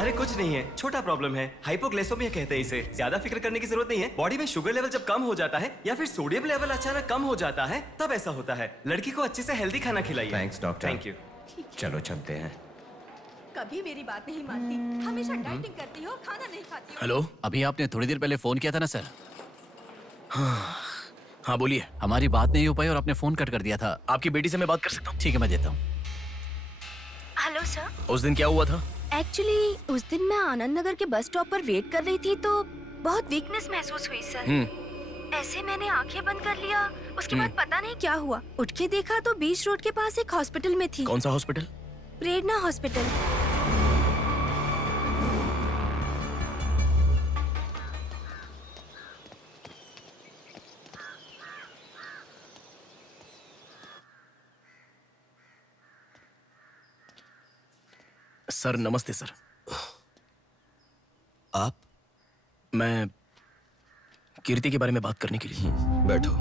अरे कुछ नहीं है, छोटा प्रॉब्लम है, हाइपोग्लाइसेमिया कहते हैं इसे। ज्यादा फिक्र करने की जरूरत नहीं है। बॉडी में शुगर लेवल जब कम हो जाता है या फिर सोडियम लेवल अचानक कम हो जाता है तब ऐसा होता है। लड़की को अच्छे से हेल्दी खाना खिलाइए। Thanks doctor. Thank you. चलो चलते हैं। कभी मेरी बात नहीं मानती, हमेशा डाइटिंग करती हो, खाना नहीं खाती हो। हेलो, अभी आपने थोड़ी देर पहले फोन किया था ना सर? हाँ बोलिए। हमारी बात नहीं हो पाई और आपने फोन कट कर दिया था। आपकी बेटी से मैं बात कर सकता हूँ? ठीक है, मैं देता हूँ। Hello sir. उस दिन क्या हुआ था? एक्चुअली उस दिन मैं आनंद नगर के बस स्टॉप पर वेट कर रही थी तो बहुत वीकनेस महसूस हुई सर। ऐसे मैंने आंखें बंद कर लिया। उसके बाद पता नहीं क्या हुआ, उठ के देखा तो बीच रोड के पास एक हॉस्पिटल में थी। कौन सा हॉस्पिटल? प्रेरणा हॉस्पिटल। सर नमस्ते सर। आप? मैं कीर्ति के बारे में बात करने के लिए। बैठो।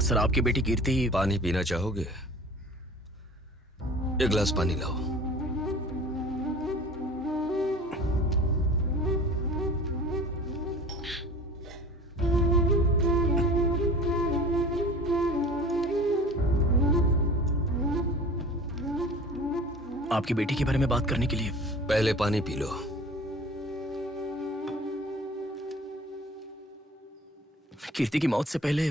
सर आपकी बेटी कीर्ति। पानी पीना चाहोगे? एक गिलास पानी लाओ। आपकी बेटी के बारे में बात करने के लिए। पहले पानी पी लो। कीर्ति की मौत से पहले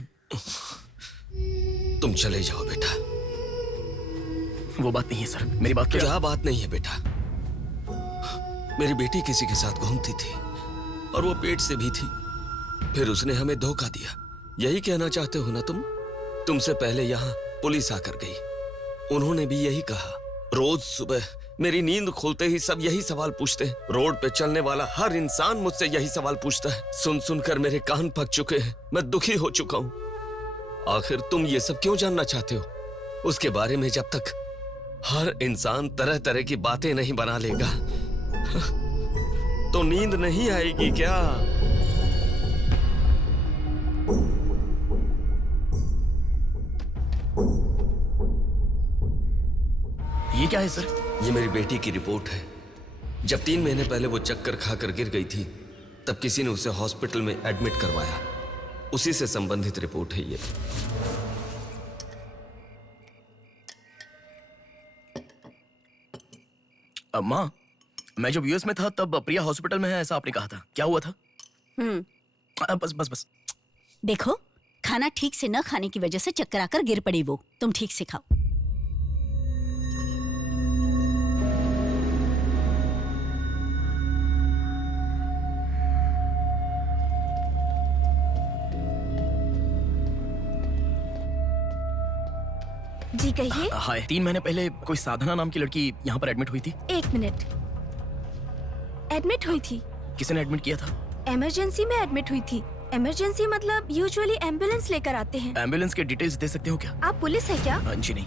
तुम चले जाओ बेटा। वो बात नहीं है सर, मेरी बात क्या बात नहीं है बेटा? मेरी बेटी किसी के साथ घूमती थी और वो पेट से भी थी, फिर उसने हमें धोखा दिया। यही कहना चाहते हो ना तुम? तुमसे पहले यहाँ पुलिस आकर गई, उन्होंने भी यही कहा। रोज सुबह मेरी नींद खुलते ही सब यही सवाल पूछते हैं। रोड पे चलने वाला हर इंसान मुझसे यही सवाल पूछता है। सुन सुनकर मेरे कान पक चुके हैं, मैं दुखी हो चुका हूँ। आखिर तुम ये सब क्यों जानना चाहते हो? उसके बारे में जब तक हर इंसान तरह तरह की बातें नहीं बना लेगा तो नींद नहीं आएगी क्या? ये क्या है सर? ये मेरी बेटी की रिपोर्ट है। जब 3 महीने पहले वो चक्कर खाकर गिर गई थी, तब किसी ने उसे हॉस्पिटल में एडमिट करवाया। उसी से संबंधित रिपोर्ट है ये। माँ, मैं जब यूएस में था तब प्रिया हॉस्पिटल में है ऐसा आपने कहा था, क्या हुआ था? बस बस बस। देखो, खाना ठीक से न खाने की वजह से चक्कर आकर गिर पड़ी वो। तुम ठीक से खाओ। जी कहिए। हाय। 3 महीने पहले कोई साधना नाम की लड़की यहाँ पर एडमिट हुई थी। 1 मिनट। एडमिट हुई थी? किसने एडमिट किया था? इमरजेंसी में एडमिट हुई थी। इमरजेंसी मतलब यूजुअली एम्बुलेंस लेकर आते हैं। एम्बुलेंस के डिटेल्स दे सकते हो क्या? आप पुलिस है क्या? जी नहीं।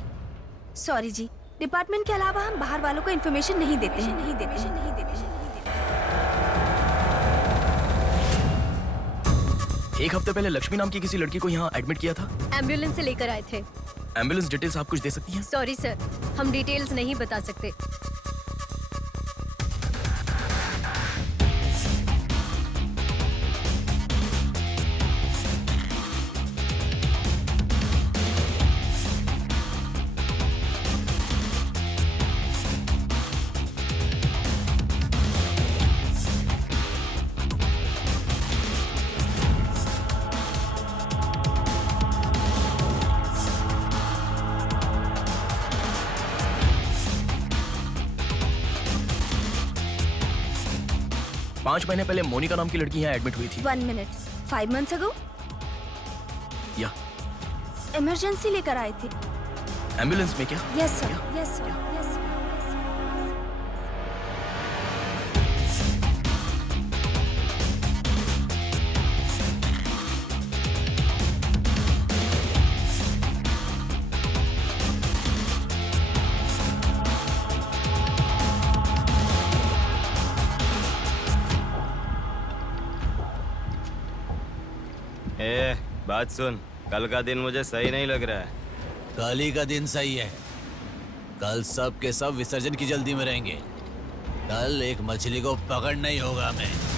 सॉरी जी, डिपार्टमेंट के अलावा हम बाहर वालों को इन्फॉर्मेशन नहीं देते हैं। एक हफ्ते पहले लक्ष्मी नाम की किसी लड़की को यहाँ एडमिट किया था। एम्बुलेंस से लेकर आए थे। एम्बुलेंस डिटेल्स आप कुछ दे सकती हैं? सॉरी सर, हम डिटेल्स नहीं बता सकते। पाँच महीने पहले मोनिका नाम की लड़की यहाँ एडमिट हुई थी। 1 मिनट। 5 months ago? या इमरजेंसी लेकर आए थे। एम्बुलेंस में क्या? Yes sir, yes sir, yes sir. बात सुन, कल का दिन मुझे सही नहीं लग रहा है। कल ही का दिन सही है। कल सब के सब विसर्जन की जल्दी में रहेंगे। कल एक मछली को पकड़ना ही होगा हमें।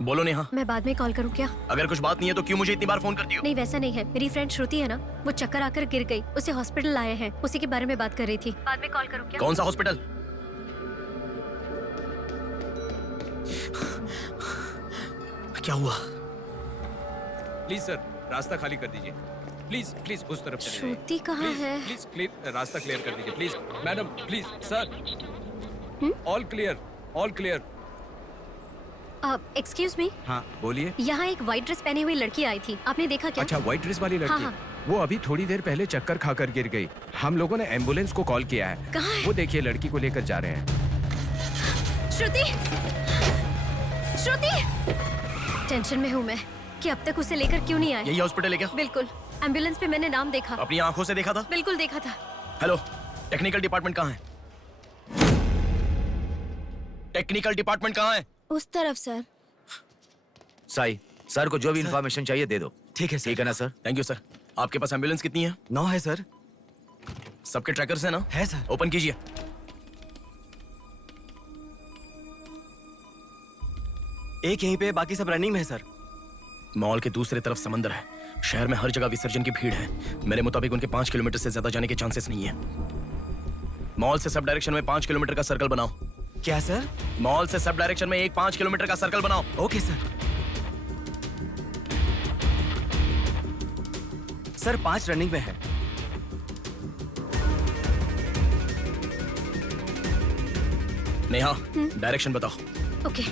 बोलो नेहा। मैं बाद में कॉल करूं क्या? अगर कुछ बात नहीं है तो क्यों मुझे इतनी बार फोन करती हो? नहीं वैसा नहीं है, मेरी फ्रेंड श्रुति है ना, वो चक्कर आकर गिर गई, उसे हॉस्पिटल लाए हैं, उसी के बारे में बात कर रही थी। बाद में कॉल करूं क्या? कौन सा हॉस्पिटल? क्या हुआ? प्लीज सर, रास्ता खाली कर दीजिए। प्लीज प्लीज उस तरफ चले जाइए। श्रुति कहाँ है? प्लीज क्लियर, रास्ता क्लियर कर दीजिए please. Madam please sir, all clear, all clear. Excuse me. हाँ बोलिए। यहाँ एक व्हाइट ड्रेस पहनी हुई लड़की आई थी, आपने देखा क्या? अच्छा, व्हाइट ड्रेस वाली लड़की? हाँ। वो अभी थोड़ी देर पहले चक्कर खाकर गिर गई। हम लोगों ने एम्बुलेंस को कॉल किया है। कहाँ है? वो देखिए लड़की को लेकर जा रहे हैं। श्रुति, श्रुति! टेंशन में हूँ मैं कि अब तक उसे लेकर क्यों नहीं आए। यही हॉस्पिटल है क्या? बिल्कुल। एम्बुलेंस पे मैंने नाम देखा। अपनी आंखों से देखा था? बिल्कुल देखा था। हेलो, टेक्निकल डिपार्टमेंट कहाँ है? टेक्निकल डिपार्टमेंट कहाँ है? उस तरफ सर। साई, सर को जो भी इंफॉर्मेशन चाहिए दे दो। ठीक है सर। ठीक है ना सर? Thank you sir. आपके पास एम्बुलेंस कितनी है? 9 है सर। सबके ट्रैकर्स है ना? है सर। ओपन कीजिए। एक यहीं पे, बाकी सब रनिंग में है सर। मॉल के दूसरी तरफ समंदर है। शहर में हर जगह विसर्जन की भीड़ है। मेरे मुताबिक उनके 5 किलोमीटर से ज्यादा जाने के चांसेस नहीं है। मॉल से सब डायरेक्शन में 5 किलोमीटर का सर्कल बनाओ। क्या सर? मॉल से सब डायरेक्शन में एक 5 किलोमीटर का सर्कल बनाओ। Okay sir. सर 5 रनिंग में है। नेहा, डायरेक्शन बताओ। ओके।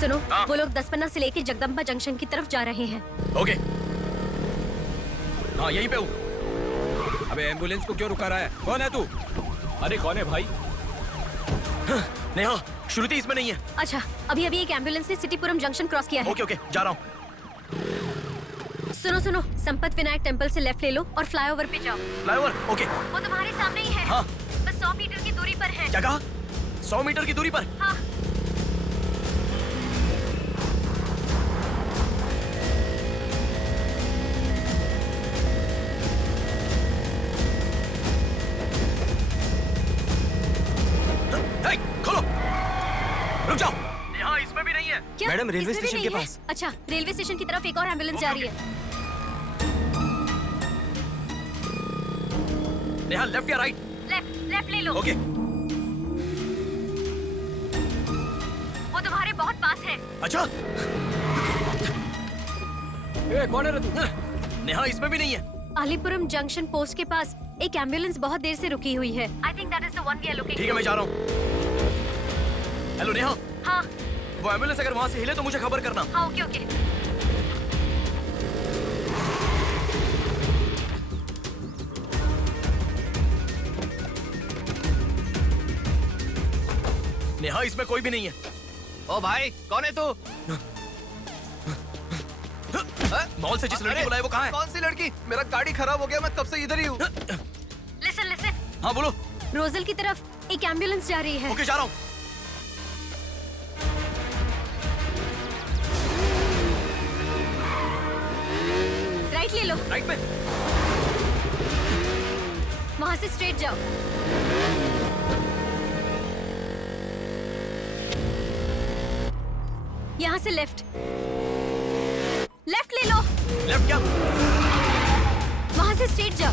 सुनो, वो लोग 10 से लेके जगदम्बा जंक्शन की तरफ जा रहे हैं। ओके। हाँ, यहीं पे हूँ। अबे एम्बुलेंस को क्यों रुका रहा है? कौन है तू? अरे कौन है भाई? नेहा, श्रुति इसमें नहीं है। अच्छा, अभी अभी एक एम्बुलेंस ने सिटीपुरम जंक्शन क्रॉस किया है। ओके ओके, जा रहा हूँ। सुनो सुनो, संपत विनायक टेम्पल से लेफ्ट ले लो और फ्लाईओवर पे जाओ। फ्लाईओवर? ओके। वो तुम्हारे सामने ही है। हाँ। बस 100 मीटर की दूरी पर है। क्या कहा? 100 मीटर की दूरी पर? हाँ। खोलो। रुक जाओ। यहाँ इसमें भी नहीं है। क्या? मैडम, रेलवे इसमें भी स्टेशन नहीं के है? पास। अच्छा, रेलवे स्टेशन की तरफ एक और एम्बुलेंस जा रही है। नेहा, लेफ्ट या राइट? लेफ्ट ले लो। ओके। वो तुम्हारे बहुत पास है। अच्छा। कौन है रे तू? नेहा, इसमें भी नहीं है। अलीपुरम जंक्शन पोस्ट के पास एक एम्बुलेंस बहुत देर से रुकी हुई है। I think that is the one we are looking ठीक है, मैं जा रहा हूँ। हेलो नेहा। हाँ। वो एम्बुलेंस अगर वहाँ से हिले तो मुझे खबर करना। हाँ, ओके ओके। नेहा, इसमें कोई भी नहीं है। ओ भाई, कौन है तू? मॉल से जिस लड़की बुलाए वो कहाँ है? कौन सी लड़की? मेरा गाड़ी खराब हो गया, मैं कब से इधर ही हूँ। लिसन। हाँ बोलो। रोजल की तरफ एक एम्बुलेंस जा रही है। ओके, जा रहा हूँ। राइट ले लो। राइट में? वहाँ से स्ट्रेट जाओ। यहाँ से लेफ्ट ले लो। लेफ्ट क्या? वहाँ से स्ट्रेट जाओ।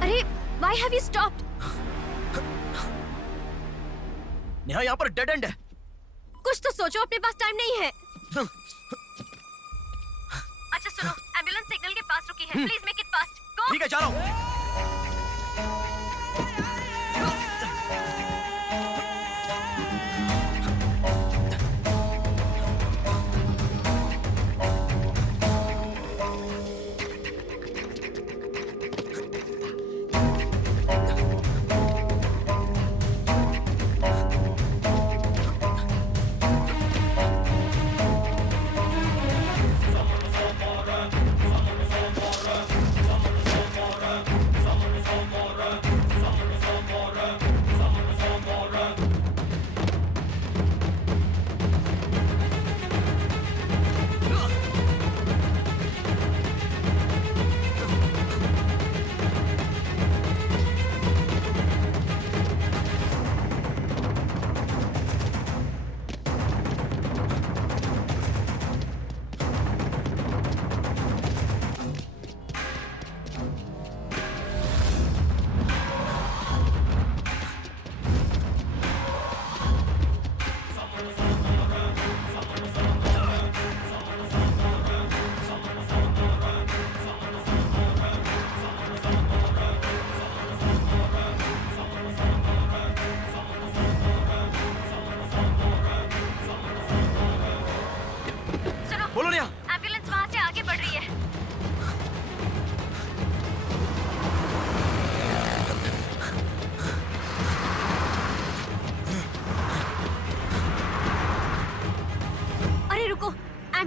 अरे, why have you stopped? Neha, यहाँ पर डेड एंड है। कुछ तो सोचो, अपने पास टाइम नहीं है। अच्छा सुनो, एम्बुलेंस सिग्नल के पास रुकी है। Please make it fast. Go. ठीक है, जा रहा हूँ।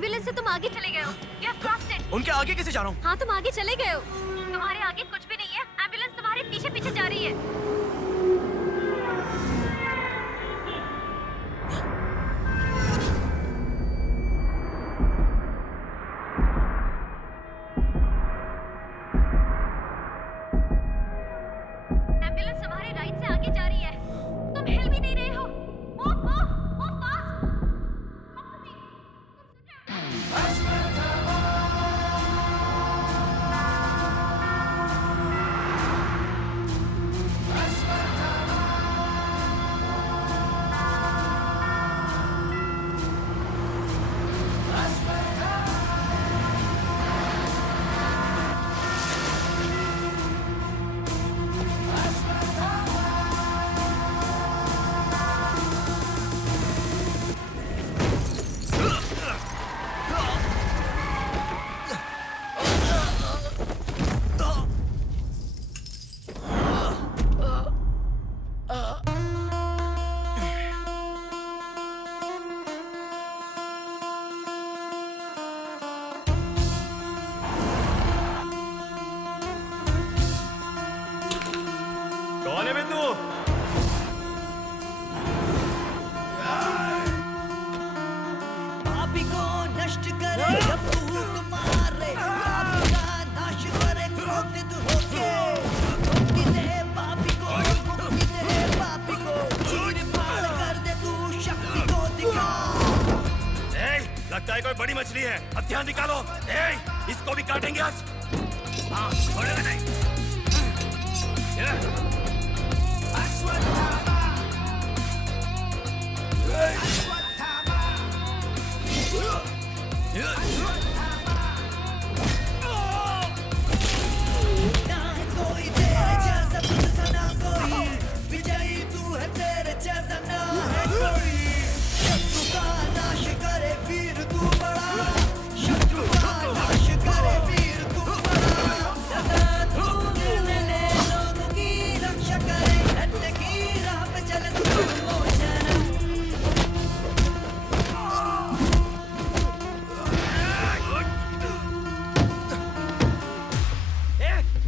एम्बुलेंस से तुम आगे चले गए हो। You have crossed it. उनके आगे कैसे जा रहा हूँ? हाँ तुम आगे चले गए हो। तुम्हारे आगे कुछ भी नहीं है। एम्बुलेंस तुम्हारे पीछे पीछे जा रही है। एम्बुलेंस तुम्हारे राइट से आगे जा रही है। तुम हिल भी नहीं रहे हो। Move, move, move fast. कौन है बे तू? पापी को नष्ट करे जब फूक मारे, पापी का नाश करे क्रोधित होके। मुक्ति दे पापी को, मुक्ति दे पापी को, चीर फाड़ कर दे तू शक्ति को दिखा। लगता है कोई बड़ी मछली है। हथियार निकालो। इसको भी काटेंगे आज। हाँ, छोड़ेगा नहीं। ना है कोई तेरे जैसा, तुझसा ना कोई, विजयी तू है तेरे जैसा ना है कोई। शत्रु का नाश करे वीर तू बड़ा, शत्रु का नाश करे वीर तू बड़ा। सदा तू निर्णय ले लोगों की रक्षा करे, सत्य की राह पे चले तू निर्मोचन।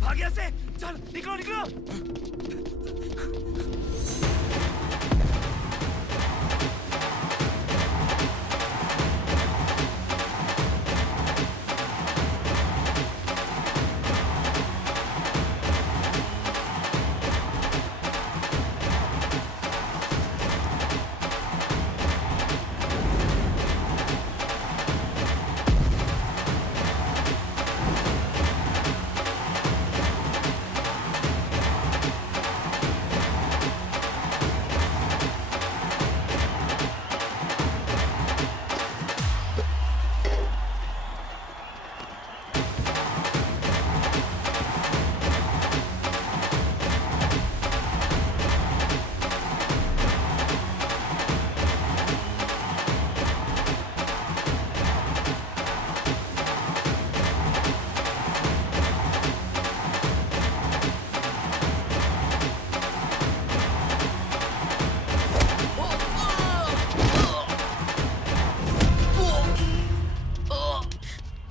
भाग यहाँ से। चल निकलो निकलो।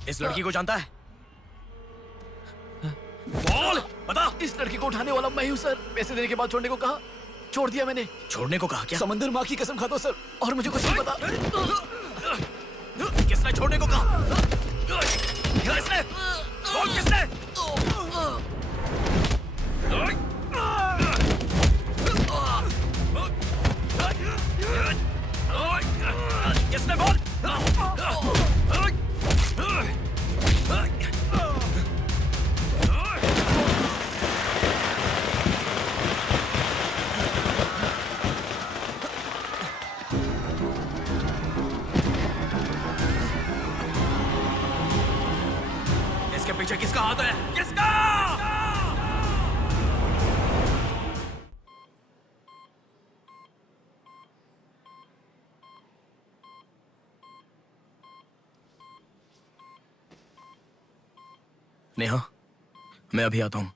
इस लड़की को जानता है? बोल बता। इस लड़की को उठाने वाला मैं हूँ सर। पैसे देने के बाद छोड़ने को कहा, छोड़ दिया मैंने। छोड़ने को कहा क्या? समंदर माँ की कसम खाता हूँ सर, और मुझे कुछ नहीं पता। किसने छोड़ने को कहा? किसने? बोल किसने? किसने बोल? इसके पीछे किसका हाथ है? किसका? नेहा, मैं अभी आता हूँ।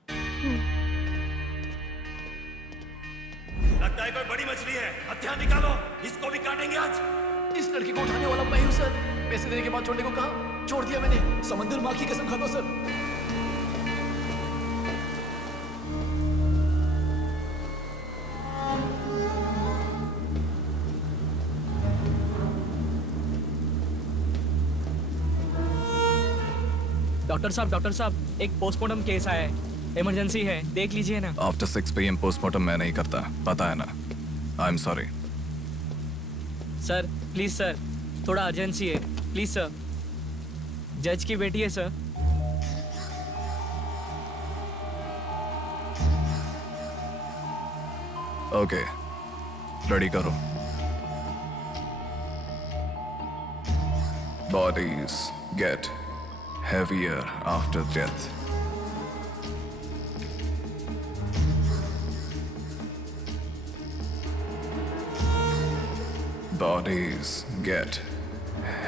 लगता है कोई बड़ी मछली है। हथियार निकालो। इसको भी काटेंगे आज। इस लड़की को उठाने वाला मैं हूँ सर। पैसे देने के बाद छोड़ने को कहा, छोड़ दिया मैंने। समंदर माँ की कसम खाता हूं सर। डॉक्टर साहब, एक पोस्टमार्टम केस आया है, इमरजेंसी है, देख लीजिए ना। आफ्टर 6 PM पोस्टमार्टम मैं नहीं करता, पता है ना। I am sorry sir, please sir, थोड़ा अर्जेंसी है, प्लीज सर। जज की बेटी है सर। ओके, रेडी करो। Bodies get heavier after death. Bodies get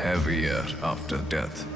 heavier after death.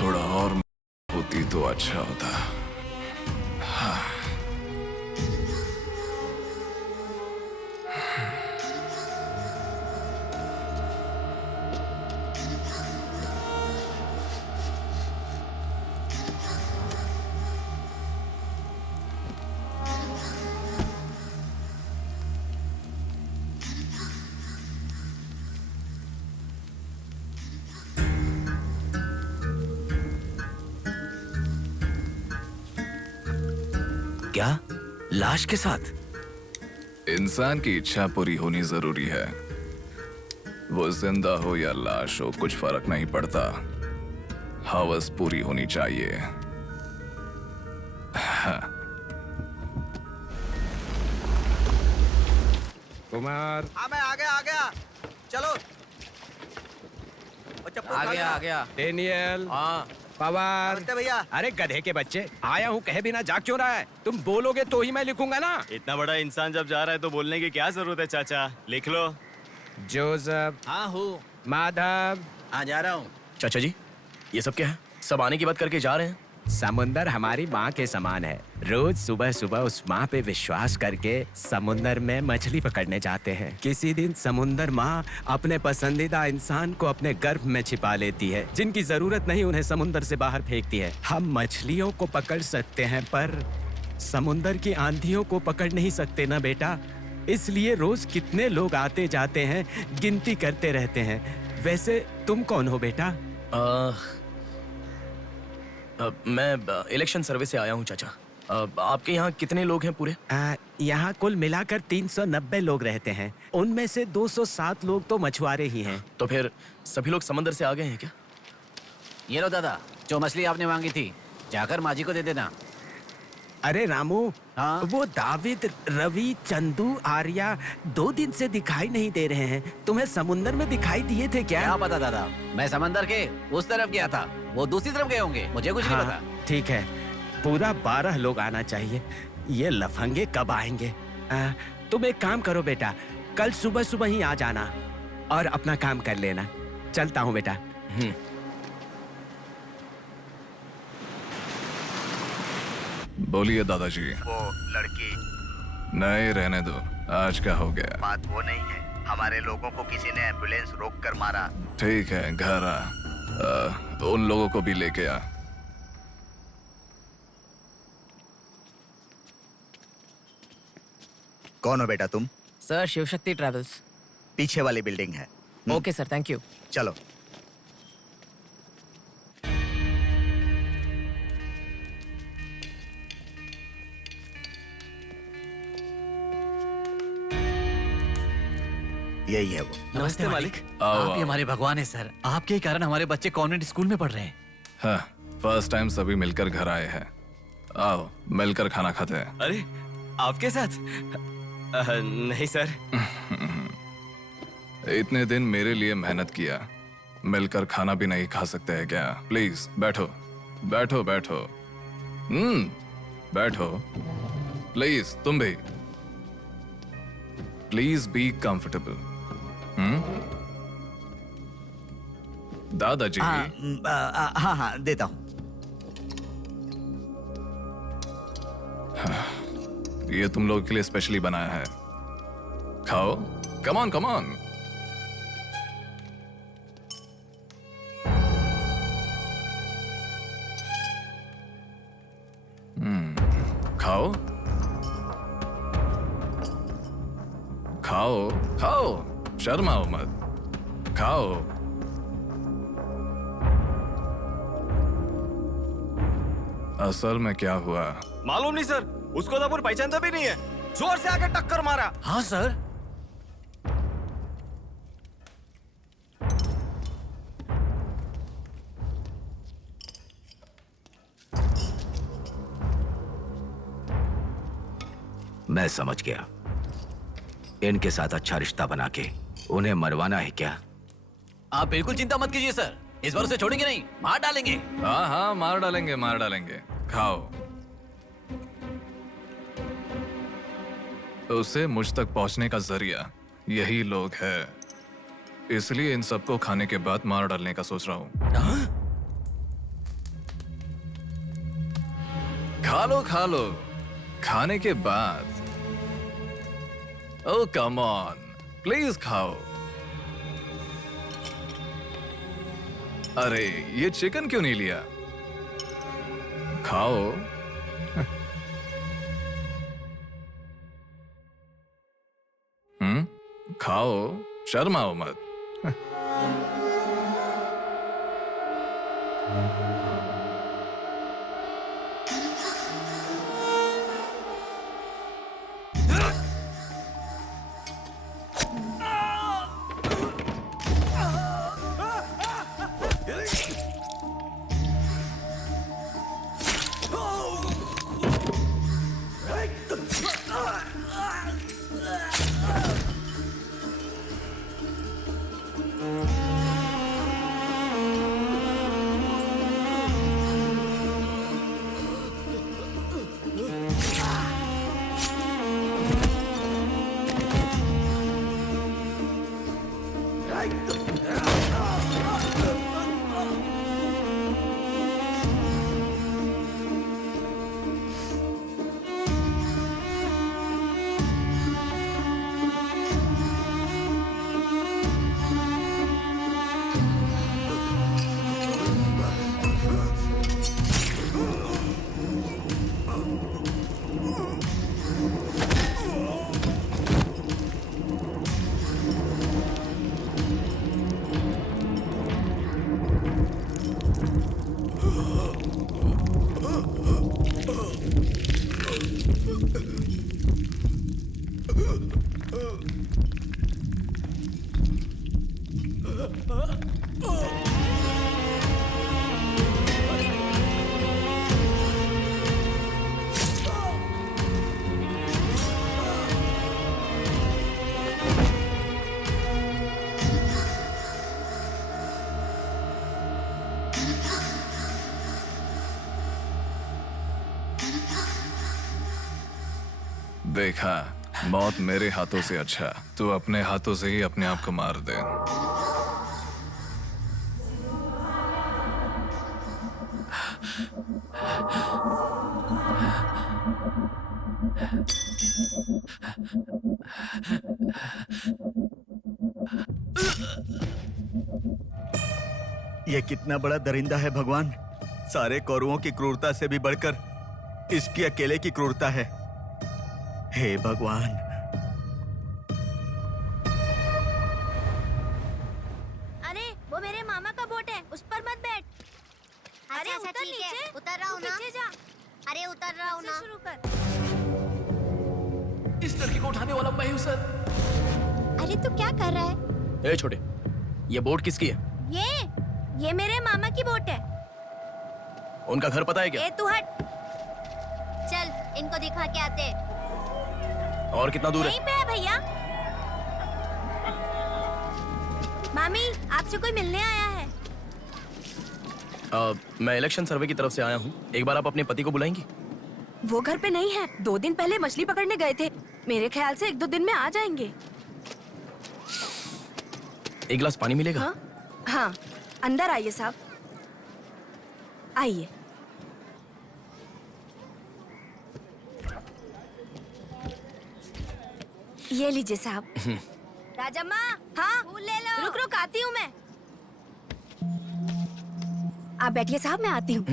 थोड़ा और होती तो अच्छा होता। हाँ। क्या? लाश के साथ? इंसान की इच्छा पूरी होनी जरूरी है। वो जिंदा हो या लाश हो, कुछ फर्क नहीं पड़ता। हवस पूरी होनी चाहिए। हाँ। कुमार, हाँ मैं आ गया। चलो। आ गया। डेनियल, हाँ पवार, भैया। अरे गधे के बच्चे, आया हूँ कहे बिना जाग क्यों रहा है? तुम बोलोगे तो ही मैं लिखूंगा ना। इतना बड़ा इंसान जब जा रहा है तो बोलने की क्या जरूरत है चाचा, लिख लो। जोसेफ। हाँ हूँ। माधव। हाँ जा रहा हूँ। चाचा जी, ये सब क्या है? सब आने की बात करके जा रहे हैं। समुंदर हमारी माँ के समान है। रोज सुबह सुबह उस माँ पे विश्वास करके समुंदर में मछली पकड़ने जाते हैं। किसी दिन समुंदर माँ अपने पसंदीदा इंसान को अपने गर्भ में छिपा लेती है। जिनकी जरूरत नहीं उन्हें समुंदर से बाहर फेंकती है। हम मछलियों को पकड़ सकते हैं पर समुंदर की आंधियों को पकड़ नहीं सकते ना बेटा। इसलिए रोज कितने लोग आते जाते हैं, गिनती करते रहते हैं। वैसे तुम कौन हो बेटा? मैं इलेक्शन सर्विस से आया हूँ चाचा। आपके यहाँ कितने लोग हैं पूरे? यहाँ कुल मिलाकर 390 लोग रहते हैं। उनमें से 207 लोग तो मछुआरे ही हैं। तो फिर सभी लोग समंदर से आ गए हैं क्या? ये लो दादा, जो मछली आपने मांगी थी, जाकर माँ जी को दे देना। अरे रामू, हाँ? वो दाविद, रवि, चंदू, आर्या 2 दिन से दिखाई नहीं दे रहे हैं। तुम्हें समुंदर में दिखाई दिए थे क्या? क्या पता दादा, मैं समंदर के उस तरफ गया था, वो दूसरी तरफ गए होंगे, मुझे कुछ नहीं पता। ठीक है, पूरा 12 लोग आना चाहिए। ये लफंगे कब आएंगे? तुम एक काम करो बेटा, कल सुबह सुबह ही आ जाना और अपना काम कर लेना। चलता हूँ बेटा। बोलिए दादाजी। वो लड़की। नहीं, रहने दो, आज का हो गया। बात वो नहीं है, हमारे लोगों को किसी ने एम्बुलेंस रोक कर मारा। ठीक है, घर आ। उन लोगों को भी लेके आ। कौन हो बेटा तुम? Sir, Shivshakti travels. पीछे वाली बिल्डिंग है। Okay sir, thank you. चलो। यही है वो। नमस्ते मालिक। आओ, आप ही आओ। हमारे भगवान है सर। आपके ही कारण हमारे बच्चे कॉन्वेंट स्कूल में पढ़ रहे हैं। हाँ, फर्स्ट टाइम सभी मिलकर घर आए हैं। आओ, मिलकर खाना खाते हैं। अरे आपके साथ? नहीं सर। इतने दिन मेरे लिए मेहनत किया, मिलकर खाना भी नहीं खा सकते हैं क्या? प्लीज बैठो, बैठो, बैठो। बैठो। प्लीज तुम भी। Please be comfortable. दादाजी। हाँ हाँ देता हूँ। ये तुम लोगों के लिए स्पेशली बनाया है, खाओ। Come on, come on. खाओ, खाओ, खाओ, शर्माओ मत, खाओ। असल में क्या हुआ? मालूम नहीं सर, उसको तो पहचानता भी नहीं है। जोर से आके टक्कर मारा। हाँ सर। मैं समझ गया। इनके साथ अच्छा रिश्ता बना के उन्हें मरवाना है क्या? आप बिल्कुल चिंता मत कीजिए सर, इस बार उसे छोड़ेंगे नहीं, मार डालेंगे। हाँ हाँ, मार डालेंगे, मार डालेंगे। खाओ। उसे मुझ तक पहुंचने का जरिया यही लोग है, इसलिए इन सबको खाने के बाद मार डालने का सोच रहा हूं। खा लो, खा लो। खाने के बाद। ओह कम ऑन, प्लीज खाओ। अरे ये चिकन क्यों नहीं लिया? खाओ। खाओ, शर्माओ मत। देखा, मौत मेरे हाथों से अच्छा तू अपने हाथों से ही अपने आप को मार दे। ये कितना बड़ा दरिंदा है भगवान। सारे कौरवों की क्रूरता से भी बढ़कर इसकी अकेले की क्रूरता है। हे भगवान। अरे वो मेरे मामा का बोट है, उस पर मत बैठ। अरे अच्छा, उतर ठीक है, नीचे, उतर रहा हूँ ना। पीछे जा। अरे उतर रहा हूँ ना। शुरू कर। इस लड़की को उठाने वाला मैं हूँ सर। अरे तू क्या कर रहा है? ए छोटे, ये बोट किसकी है? ये मेरे मामा की बोट है। उनका घर पता है क्या? ए तू हट। चल इनको दिखा के आते। और कितना दूर यहीं पे है भैया। मामी आपसे कोई मिलने आया है। मैं इलेक्शन सर्वे की तरफ से आया हूँ। एक बार आप अपने पति को बुलाएंगी? वो घर पे नहीं है, 2 दिन पहले मछली पकड़ने गए थे। मेरे ख्याल से 1-2 दिन में आ जाएंगे। एक गिलास पानी मिलेगा? हाँ, अंदर आइए साहब, आइए। ये लीजिए साहब। राजम्मा, हाँ फूल ले लो। रुक रुक आती हूँ मैं। आप बैठिए साहब, मैं आती हूँ।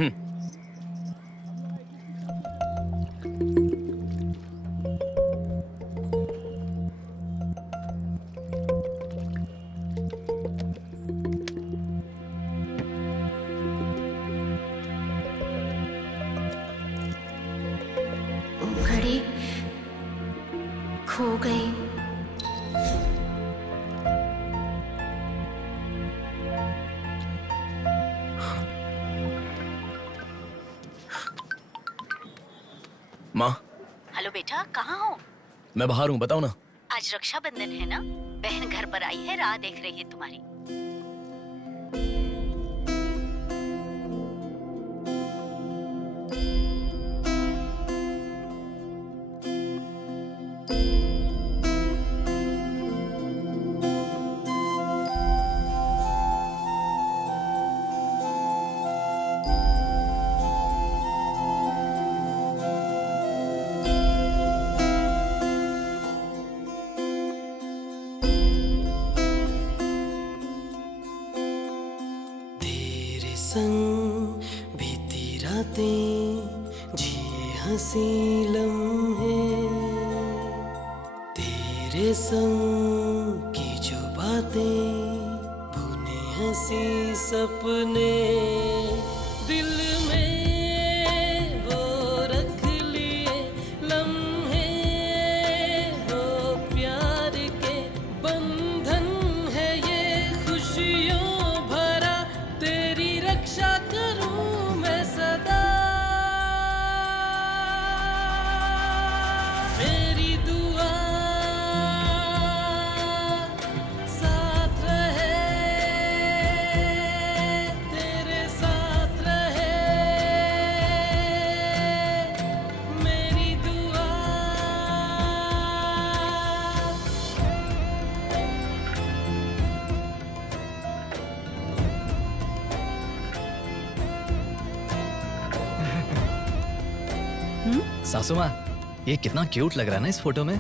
घड़ी खो गई। माँ, हेलो बेटा, कहाँ हो? मैं बाहर हूँ, बताओ ना। आज रक्षाबंधन है ना, बहन घर पर आई है, राह देख रही है तुम्हारी। संग बीती रातें जिए हंसी लम्हे, तेरे संग की जो बातें बुने हंसी सपने, दिल में वो रख लिए लम्हे, वो प्यार के बंधन है ये खुशियों भरा, तेरी रक्षा करूं मैं सदा, मेरी दुआ साथ रहे, तेरे साथ रहे, मेरी दुआ। सासू माँ, ये कितना क्यूट लग रहा है ना इस फोटो में।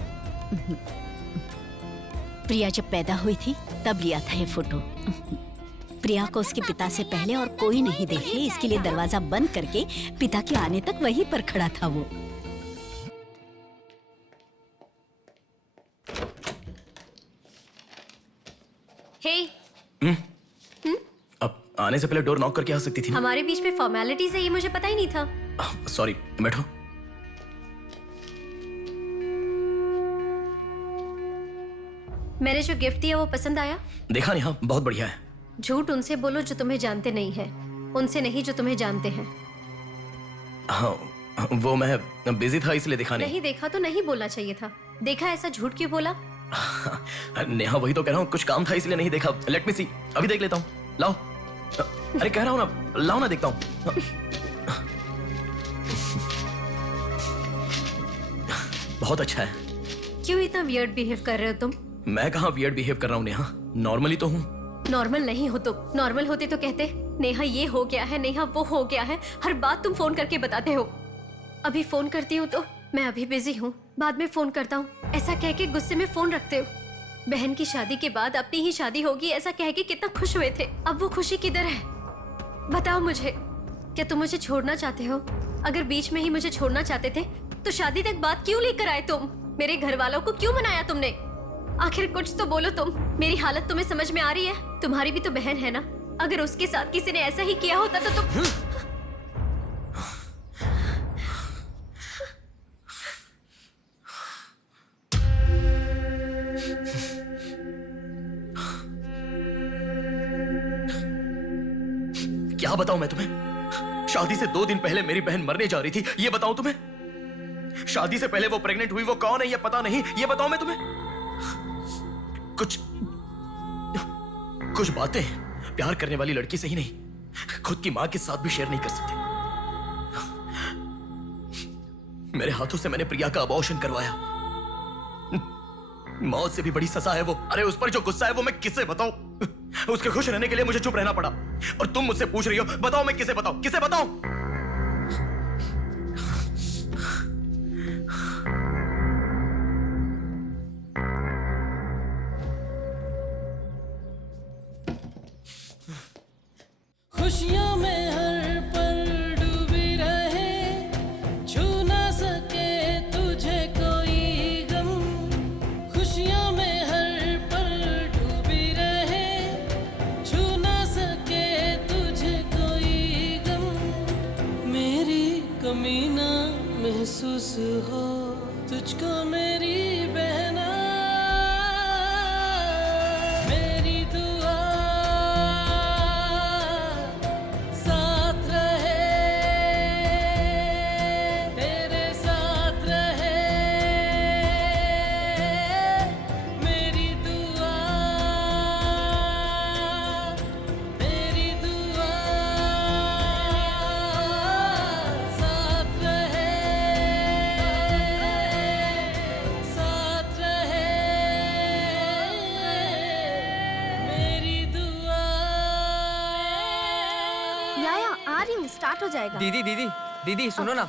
प्रिया जब पैदा हुई थी तब लिया था ये फोटो। प्रिया को उसके पिता से पहले और कोई नहीं देखे, इसके लिए दरवाजा बंद करके पिता के आने तक वहीं पर खड़ा था वो। हे, अब आने से पहले डोर नॉक करके आ सकती थी ना? हमारे बीच में फॉर्मेलिटीज है, ये मुझे पता ही नहीं था। सॉरी, बैठो। मैंने जो गिफ्ट दिया वो पसंद आया? देखा नहीं? हाँ, बहुत बढ़िया है। झूठ उनसे बोलो जो तुम्हें जानते नहीं है, उनसे नहीं जो तुम्हें जानते हैं। हाँ, वो मैं बिजी था इसलिए देखा नहीं। नहीं देखा तो नहीं बोलना चाहिए था। देखा ऐसा झूठ क्यों बोला? नेहा, वही तो कह रहा हूँ, कुछ काम था इसलिए नहीं देखा। लेट मी सी, अभी देख लेता हूँ। लाओ। अरे कह रहा हूँ ना, लाओ ना, देखता हूँ। बहुत अच्छा है। क्यों इतना वियर्ड बिहेव कर रहे हो तुम? मैं कहाँ वियर्ड बिहेव कर रहा हूँ नेहा, नॉर्मली तो हूँ। नॉर्मल नहीं हो तुम। नॉर्मल होते तो कहते नेहा ये हो गया है, नेहा वो हो गया है। हर बात तुम फोन करके बताते हो। अभी फोन करती हूँ तो मैं अभी बिजी हूँ, बाद में फोन करता हूँ, ऐसा कह के गुस्से में फोन रखते हो। बहन की शादी के बाद अपनी ही शादी होगी ऐसा कह के कितना खुश हुए थे, अब वो खुशी किधर है? बताओ मुझे, क्या तुम मुझे छोड़ना चाहते हो? अगर बीच में ही मुझे छोड़ना चाहते थे तो शादी तक बात क्यों लेकर आए तुम? मेरे घर वालों को क्यों मनाया तुमने? आखिर कुछ तो बोलो तुम। मेरी हालत तुम्हें समझ में आ रही है? तुम्हारी भी तो बहन है ना, अगर उसके साथ किसी ने ऐसा ही किया होता तो तुम क्या बताऊं मैं तुम्हें? शादी से 2 दिन पहले मेरी बहन मरने जा रही थी, ये बताऊं तुम्हें? शादी से पहले वो प्रेग्नेंट हुई, वो कौन है ये पता नहीं, ये बताऊं मैं तुम्हें? कुछ बातें प्यार करने वाली लड़की से ही नहीं, खुद की मां के साथ भी शेयर नहीं कर सकते। मेरे हाथों से मैंने प्रिया का अबॉर्शन करवाया। मौत से भी बड़ी सजा है वो। अरे उस पर जो गुस्सा है वो मैं किसे बताऊं? उसके खुश रहने के लिए मुझे चुप रहना पड़ा, और तुम मुझसे पूछ रही हो बताओ मैं किसे बताऊं, किसे बताऊं? खुशियों में हर पल डूबी रहे, छू ना सके तुझे कोई गम। खुशियों में हर पल डूबी रहे, छू ना सके तुझे कोई गम। मेरी कमी ना महसूस हो तुझको मेरी बहना, मेरी दुआ स्टार्ट हो जाएगा। दीदी सुनो ना,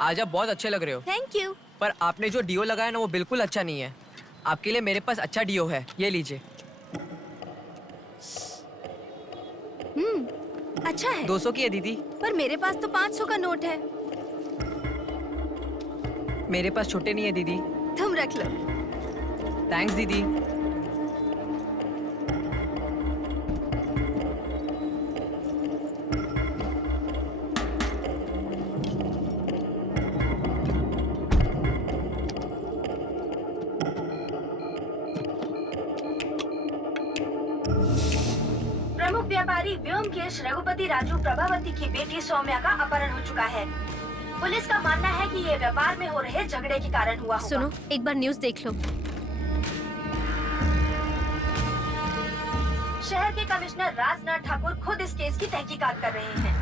आज आप बहुत अच्छे लग रहे हो। Thank you. पर आपने जो डियो लगाया ना वो बिल्कुल अच्छा नहीं है। आपके लिए मेरे पास अच्छा डियो है, ये लीजिए। अच्छा है। 200 की है दीदी। पर मेरे पास तो 500 का नोट है। मेरे पास छोटे नहीं है दीदी। तुम रख लो। थैंक्स दीदी। प्रमुख व्यापारी व्योमकेश रघुपति राजू प्रभावती की बेटी सौम्या का अपहरण हो चुका है। पुलिस का मानना है कि ये व्यापार में हो रहे झगड़े के कारण हुआ होगा। सुनो, एक बार न्यूज़ देख लो। शहर के कमिश्नर राजनाथ ठाकुर खुद इस केस की तहकीकात कर रहे हैं।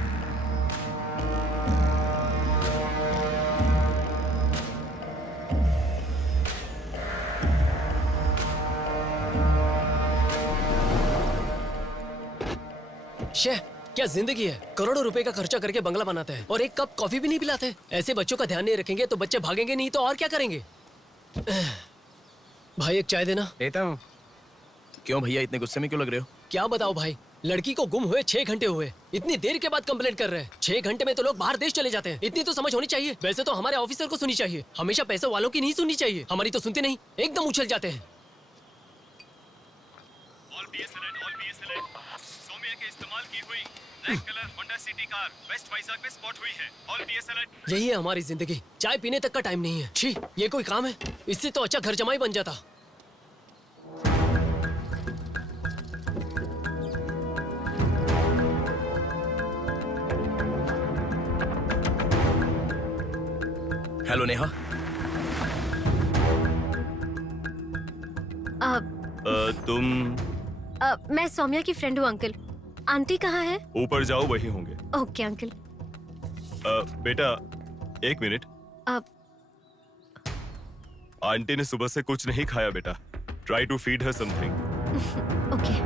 शेह, क्या जिंदगी है? करोड़ों रुपए का खर्चा करके बंगला बनाते हैं और एक कप कॉफी भी नहीं पिलाते। ऐसे बच्चों का ध्यान नहीं रखेंगे तो बच्चे भागेंगे नहीं तो और क्या करेंगे? भाई एक चाय देना। देता हूँ। क्यों भैया इतने गुस्से में क्यों लग रहे हो? क्या बताओ भाई, लड़की को गुम हुए 6 घंटे हुए, इतनी देर के बाद कंप्लेंट कर रहे हैं। 6 घंटे में तो लोग बाहर देश चले जाते हैं। इतनी तो समझ होनी चाहिए। वैसे तो हमारे ऑफिसर को सुनी चाहिए, हमेशा पैसे वालों की नहीं सुननी चाहिए। हमारी तो सुनते नहीं, एकदम उछल जाते हैं। Black colour Honda City car west Vizag में स्पॉट हुई है। All PS alert. यही है हमारी जिंदगी, चाय पीने तक का टाइम नहीं है। छी, ये कोई काम है? इससे तो अच्छा घर जमाई बन जाता। हेलो नेहा। तुम? मैं सौम्या की फ्रेंड हूँ अंकल। आंटी कहाँ है? ऊपर जाओ, वही होंगे। Okay uncle. बेटा 1 मिनट। आंटी ने सुबह से कुछ नहीं खाया बेटा। Try to feed her something. Okay.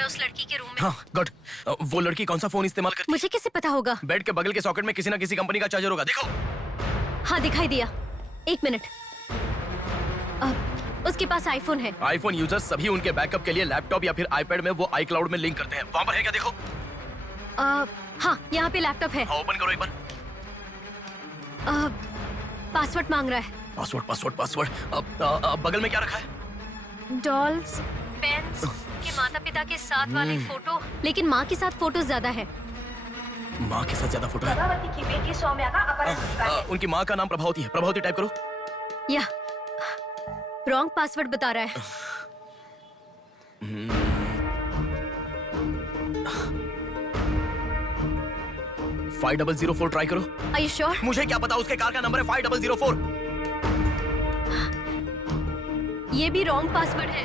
मैं उस लड़की के रूम में। हाँ गुड। वो लड़की कौन सा फोन इस्तेमाल करती? मुझे कैसे पता होगा? बेड के बगल के सॉकेट में किसी ना किसी कंपनी का चार्जर होगा, देखो। हाँ दिखाई दिया। 1 मिनट। उसके पास आईफोन है। आईफोन यूजर्स सभी उनके बैकअप के लिए लैपटॉप या फिर आईपैड में वो iCloud में लिंक करते हैं। वहाँ पर है क्या, देखो। हाँ यहाँ पे लैपटॉप है। ओपन करो एक बार। पासवर्ड मांग रहा है। पासवर्ड। बगल में क्या रखा है? डॉल्स, पेन्स, के माता पिता के साथ वाले फोटो, लेकिन माँ के साथ फोटो ज्यादा है। माँ के साथ ज्यादा फोटो है? प्रभावती की बेटी सौम्या का अपहरण हो चुका है। उनकी माँ का नाम प्रभावती है। प्रभावती टाइप करो। या रॉन्ग पासवर्ड बता रहा है। 5004 ट्राई करो। Are you sure? मुझे क्या पता, उसके कार का नंबर है 5004। ये भी रॉन्ग पासवर्ड है।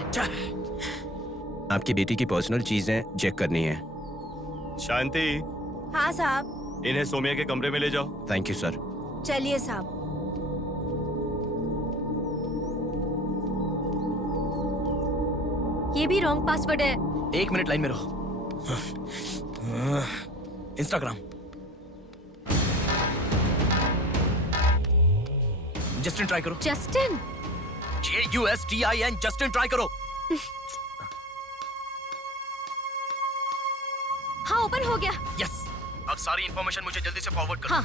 आपकी बेटी की पर्सनल चीजें चेक करनी है। शांति, हाँ साहब। इन्हें सोमिया के कमरे में ले जाओ। Thank you sir. चलिए साहब। ये भी रॉन्ग पासवर्ड है। 1 मिनट लाइन में रहो। इंस्टाग्राम। जस्टिन ट्राई करो। जस्टिन? JUSTIN, जस्टिन ट्राई करो। हाँ ओपन हो गया। यस। अब सारी इंफॉर्मेशन मुझे जल्दी से फॉरवर्ड करो। हाँ।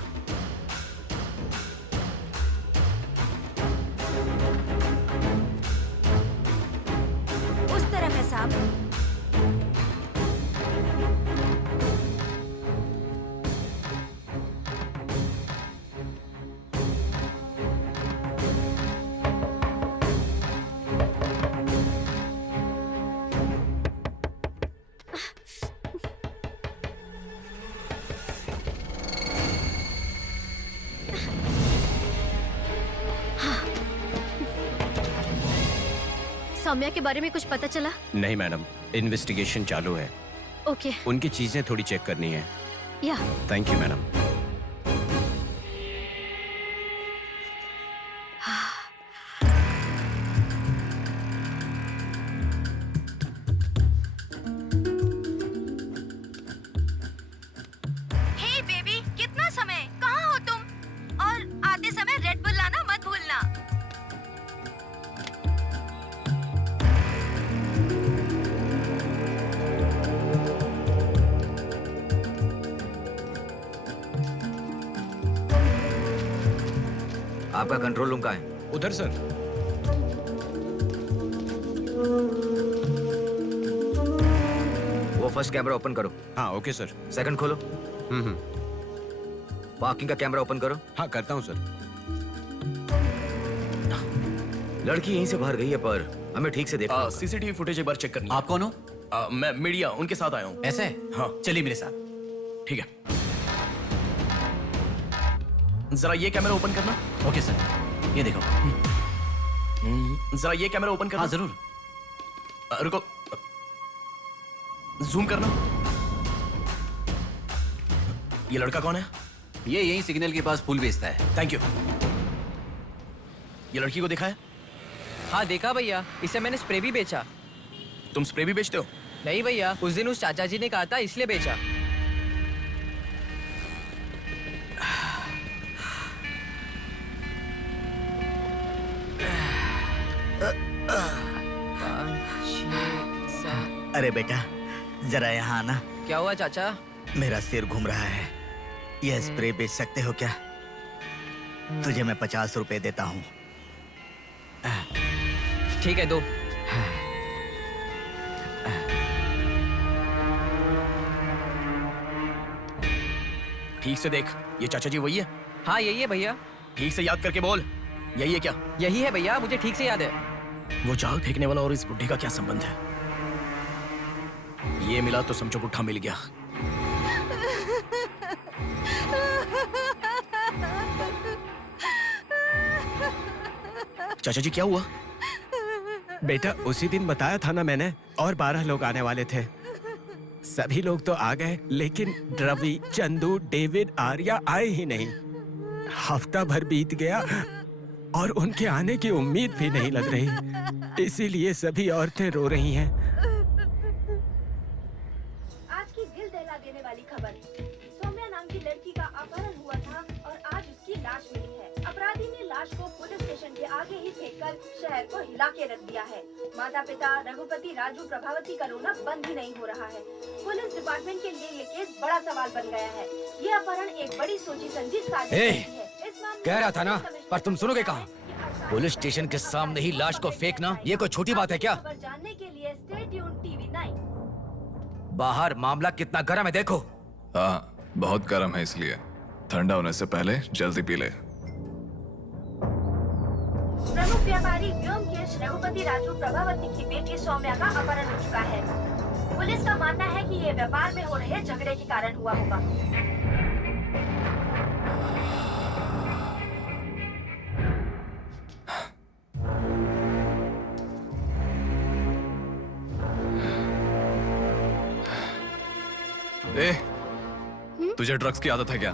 उस तरफ है साहब। सौम्या के बारे में कुछ पता चला? नहीं मैडम, इन्वेस्टिगेशन चालू है। ओके। उनकी चीजें थोड़ी चेक करनी है। या thank you madam. Hey baby, कितना समय? कहाँ हो तुम? और आते समय रेड बुल लाना मत भूलना। आपका कंट्रोल रूम कहाँ है? उधर सर। वो फर्स्ट कैमरा ओपन करो। हाँ ओके सर। सेकंड खोलो। पार्किंग का कैमरा ओपन करो। हाँ करता हूँ सर। लड़की यहीं से बाहर गई है, पर हमें ठीक से देखना। सीसीटीवी फुटेज एक बार चेक करनी है। आप कौन हो? मैं मीडिया, उनके साथ आया हूँ। ऐसे? हाँ चलिए मेरे साथ। ठीक है। जरा ये कैमरा ओपन करना। ओके सर, ये देखो। जरा ये कैमरा ओपन करना। हाँ जरूर। रुको, जूम करना। ये लड़का कौन है? ये यही सिग्नल के पास फूल बेचता है। Thank you. ये लड़की को देखा है? हाँ देखा भैया, इसे मैंने स्प्रे भी बेचा। तुम स्प्रे भी बेचते हो? नहीं भैया, उस दिन उस चाचा जी ने कहा था इसलिए बेचा। अरे बेटा, जरा यहाँ आना। क्या हुआ चाचा? मेरा सिर घूम रहा है। यह स्प्रे बेच सकते हो क्या? तुझे मैं 50 रुपए देता हूँ। ठीक है, दो। ठीक से देख, ये चाचा जी वही है? हाँ यही है भैया। ठीक से याद करके बोल, यही है क्या? यही है भैया, मुझे ठीक से याद है। वो जाल फेंकने वाला और इस बुड्ढे का क्या संबंध है? ये मिला तो समझो बुड्ढा मिल गया। चाचा जी क्या हुआ? बेटा उसी दिन बताया था ना मैंने, और 12 लोग आने वाले थे। सभी लोग तो आ गए, लेकिन रवि, चंदू, डेविड, आर्या आए ही नहीं। हफ्ता भर बीत गया और उनके आने की उम्मीद भी नहीं लग रही। इसीलिए सभी औरतें रो रही हैं। आज की दिल दहला देने वाली खबर। सौम्या नाम की लड़की का अपहरण हुआ था और आज उसकी लाश मिली है। अपराधी ने लाश को पुलिस स्टेशन के आगे ही फेंककर शहर को हिला के रख दिया है। माता पिता रघुपति राजू प्रभावती का रोना बंद ही नहीं हो रहा है। पुलिस डिपार्टमेंट के लिए ये केस बड़ा सवाल बन गया है। ये अपहरण एक बड़ी सोची समझी साजिश है। इस मामले कह रहा था ना, पर तुम सुनोगे कहाँ? पुलिस स्टेशन के सामने ही लाश को फेंकना ये कोई छोटी बात है क्या? खबर जानने के लिए स्टे ट्यून्ड टीवी 9। बाहर मामला कितना गर्म है देखो। हाँ, बहुत गर्म है, इसलिए ठंडा होने से पहले जल्दी पी ले। प्रमुख व्यापारी व्योमकेश रघुपति राजू प्रभावती की बेटी सौम्या का अपहरण हो चुका है। पुलिस का मानना है कि ये व्यापार में हो रहे झगड़े के कारण हुआ होगा। ए, तुझे ड्रग्स की आदत है क्या?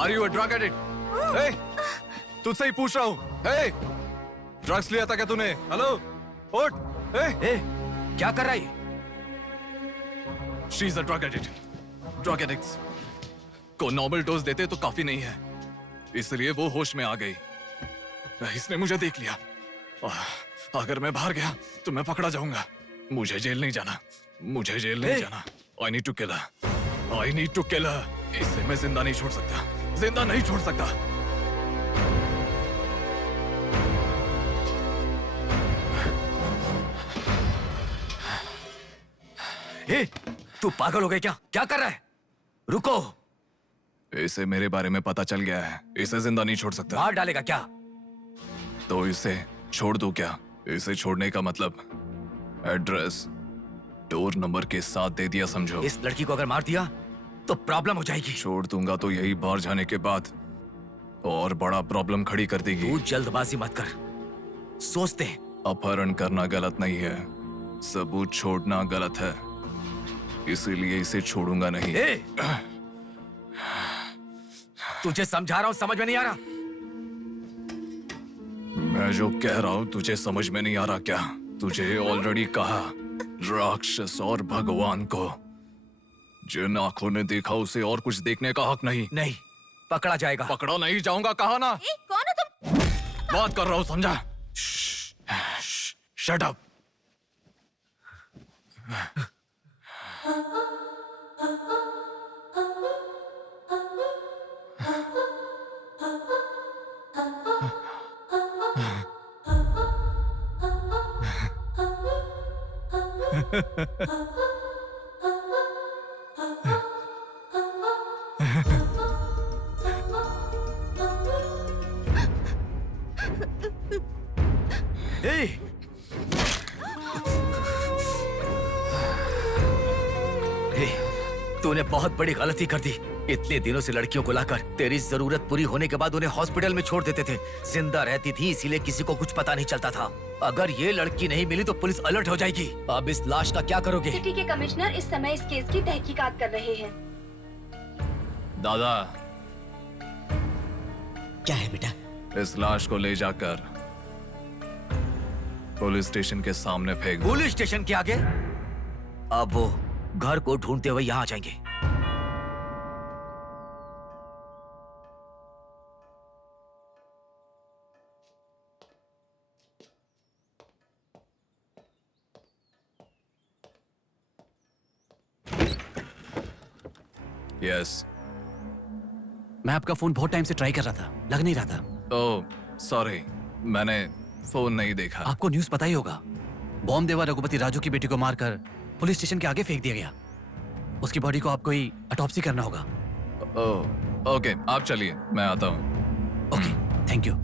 Are you a drug addict? ए, तुझसे ही पूछ रहा हूँ। ए, ड्रग्स लिया था क्या तूने? हेलो, उठ। ए, क्या कर रहा है? She is a drug addict. Drug addicts को नॉर्मल डोज देते तो काफी नहीं है, इसलिए वो होश में आ गई। इसने मुझे देख लिया। अगर मैं बाहर गया तो मैं पकड़ा जाऊंगा। मुझे जेल नहीं जाना, मुझे जेल नहीं जाना। I need to kill her. I need to kill her. इसे मैं जिंदा नहीं छोड़ सकता, जिंदा नहीं छोड़ सकता। ए, तू पागल हो गया क्या? क्या कर रहा है? रुको। इसे मेरे बारे में पता चल गया है, इसे जिंदा नहीं छोड़ सकता। मार डालेगा क्या? तो इसे छोड़ दूं क्या? इसे छोड़ने का मतलब एड्रेस डोर नंबर के साथ दे दिया, समझो। इस लड़की को अगर मार दिया तो प्रॉब्लम हो जाएगी। छोड़ दूंगा तो यही बाहर जाने के बाद और बड़ा प्रॉब्लम खड़ी कर देगी। तू जल्दबाजी मत कर, सोचते हैं। अपहरण करना गलत नहीं है, सबूत छोड़ना गलत है, इसीलिए इसे छोड़ूंगा नहीं। तुझे समझा रहा हूं, समझ में नहीं आ रहा? मैं जो कह रहा हूं तुझे समझ में नहीं आ रहा क्या? तुझे ऑलरेडी कहा, राक्षस और भगवान को जिन आंखों ने देखा उसे और कुछ देखने का हक नहीं। नहीं, पकड़ा जाएगा। पकड़ा नहीं जाऊंगा, कहा ना। कौन है तुम? बात कर रहा हूं, समझा? Shut up. तूने बहुत बड़ी गलती कर दी। इतने दिनों से लड़कियों को लाकर तेरी जरूरत पूरी होने के बाद उन्हें हॉस्पिटल में छोड़ देते थे। जिंदा रहती थी इसीलिए किसी को कुछ पता नहीं चलता था। अगर ये लड़की नहीं मिली तो पुलिस अलर्ट हो जाएगी। अब इस लाश का क्या करोगे? सिटी के कमिश्नर इस समय इस केस की तहकीकात कर रहे हैं। दादा, क्या है बेटा? इस लाश को ले जाकर पुलिस स्टेशन के सामने फेंक दो। पुलिस स्टेशन के आगे? अब वो घर को ढूंढते हुए यहाँ आ जाएंगे। यस। मैं आपका फोन बहुत टाइम से ट्राई कर रहा था, लग नहीं रहा था। ओह, सॉरी, मैंने फोन नहीं देखा। आपको न्यूज़ पता ही होगा, बॉम्ब देवा रघुपति राजू की बेटी को मारकर पुलिस स्टेशन के आगे फेंक दिया गया। उसकी बॉडी को आपको ही ऑटोप्सी करना होगा। ओह, ओके, आप चलिए, मैं आता हूँ। Okay, thank you.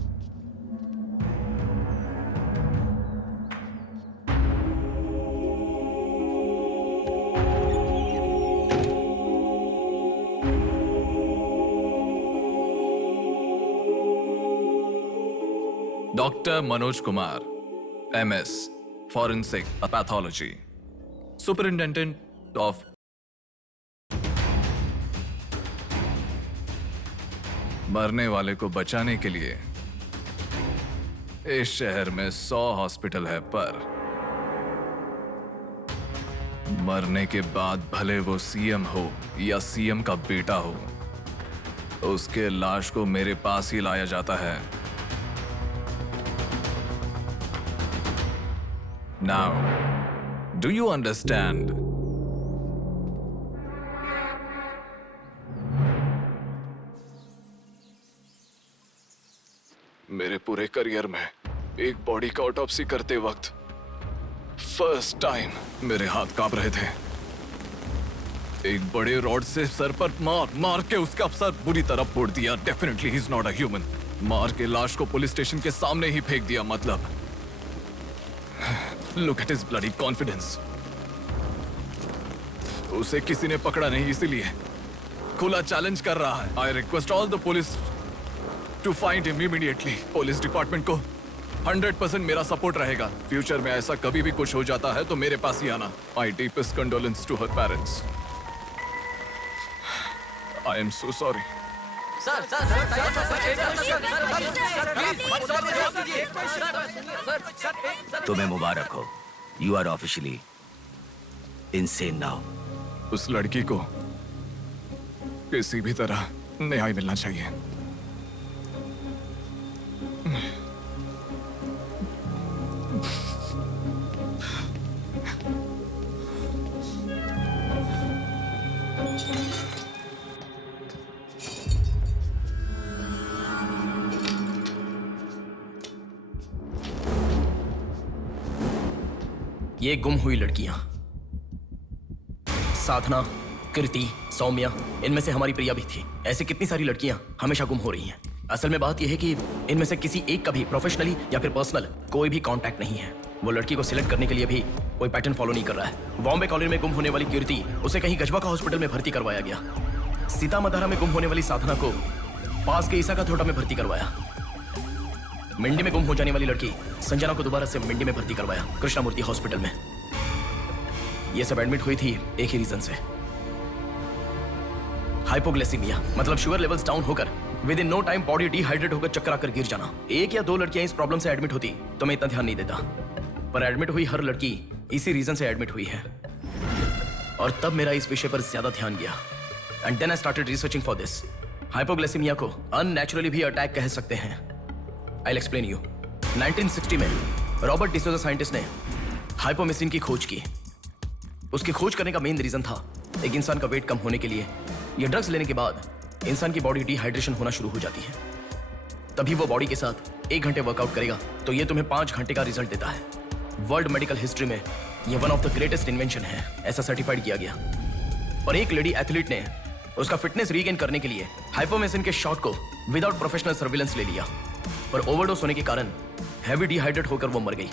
Doctor Manoj Kumar, MS, Forensic Pathology, Superintendent of मरने वाले को बचाने के लिए इस शहर में 100 हॉस्पिटल है, पर मरने के बाद भले वो सीएम हो या सीएम का बेटा हो, उसके लाश को मेरे पास ही लाया जाता है। Now, do you understand? मेरे पूरे करियर में एक बॉडी का ऑटोप्सी करते वक्त फर्स्ट टाइम मेरे हाथ कांप रहे थे। एक बड़े रॉड से सर पर मार के उसका सर बुरी तरह फोड़ दिया। Definitely he is not a human. मार के लाश को पुलिस स्टेशन के सामने ही फेंक दिया। मतलब look at his bloody confidence. उसे किसी ने पकड़ा नहीं, इसीलिए खुला चैलेंज कर रहा है। I request all the police to find him immediately. Police department को 100% मेरा सपोर्ट रहेगा। फ्यूचर में ऐसा कभी भी कुछ हो जाता है तो मेरे पास ही आना। My deepest condolence to her parents. I am so sorry. तुम्हें मुबारक हो। You are officially insane now. उस लड़की को किसी भी तरह न्याय मिलना चाहिए। ये गुम हुई लड़कियां साधना, कृति, सौम्या, इनमें से हमारी प्रिया भी थी। ऐसे कितनी सारी लड़कियां हमेशा गुम हो रही हैं। असल में बात यह है कि इनमें से किसी एक का भी प्रोफेशनली या फिर पर्सनल कोई भी कांटेक्ट नहीं है। वो लड़की को सिलेक्ट करने के लिए भी कोई पैटर्न फॉलो नहीं कर रहा है। बॉम्बे कॉलोनी में गुम होने वाली कीर्ति, उसे कहीं गजवा का हॉस्पिटल में भर्ती करवाया गया। सीतामढ़ी में गुम होने वाली साधना को पास के ईसा का थोड़ा में भर्ती करवाया। मिंडी में गुम हो जाने वाली लड़की संजना को दोबारा से मिंडी में भर्ती करवाया, कृष्णामूर्ति हॉस्पिटल में। ये सब एडमिट हुई थी एक ही रीजन से, हाइपोग्लाइसीमिया, मतलब शुगर लेवल्स डाउन होकर within no time body dehydrate होकर चक्कर आकर गिर जाना। एक या दो लड़कियां इस प्रॉब्लम से एडमिट होती तो मैं इतना ध्यान नहीं देता, पर एडमिट हुई हर लड़की इसी रीजन से एडमिट हुई है। और तब मेरा इस विषय पर ज्यादा ध्यान गया and then I started researching for this. Hypoglycaemia को अननेचुरली भी अटैक कह सकते हैं। I will explain you. 1960 में रॉबर्ट डिसोजा साइंटिस्ट ने हाइपोमेसिन की खोज की। उसकी खोज करने का मेन रीजन था एक इंसान का वेट कम होने के लिए ये ड्रग्स लेने के बाद इंसान की बॉडी डिहाइड्रेशन होना शुरू हो जाती है। तभी वो बॉडी के साथ 1 घंटे वर्कआउट करेगा तो ये तुम्हें 5 घंटे का रिजल्ट देता है। वर्ल्ड मेडिकल हिस्ट्री में ये one of the greatest invention है, ऐसा सर्टिफाइड किया गया। और एक लेडी एथलीट ने उसका फिटनेस रीगेन करने के लिए हाइपोमेसिन के शॉट को विदाउट प्रोफेशनल सर्विलेंस ले लिया, पर ओवरडोज होने के कारण हैवी डिहाइड्रेट होकर वो मर गई।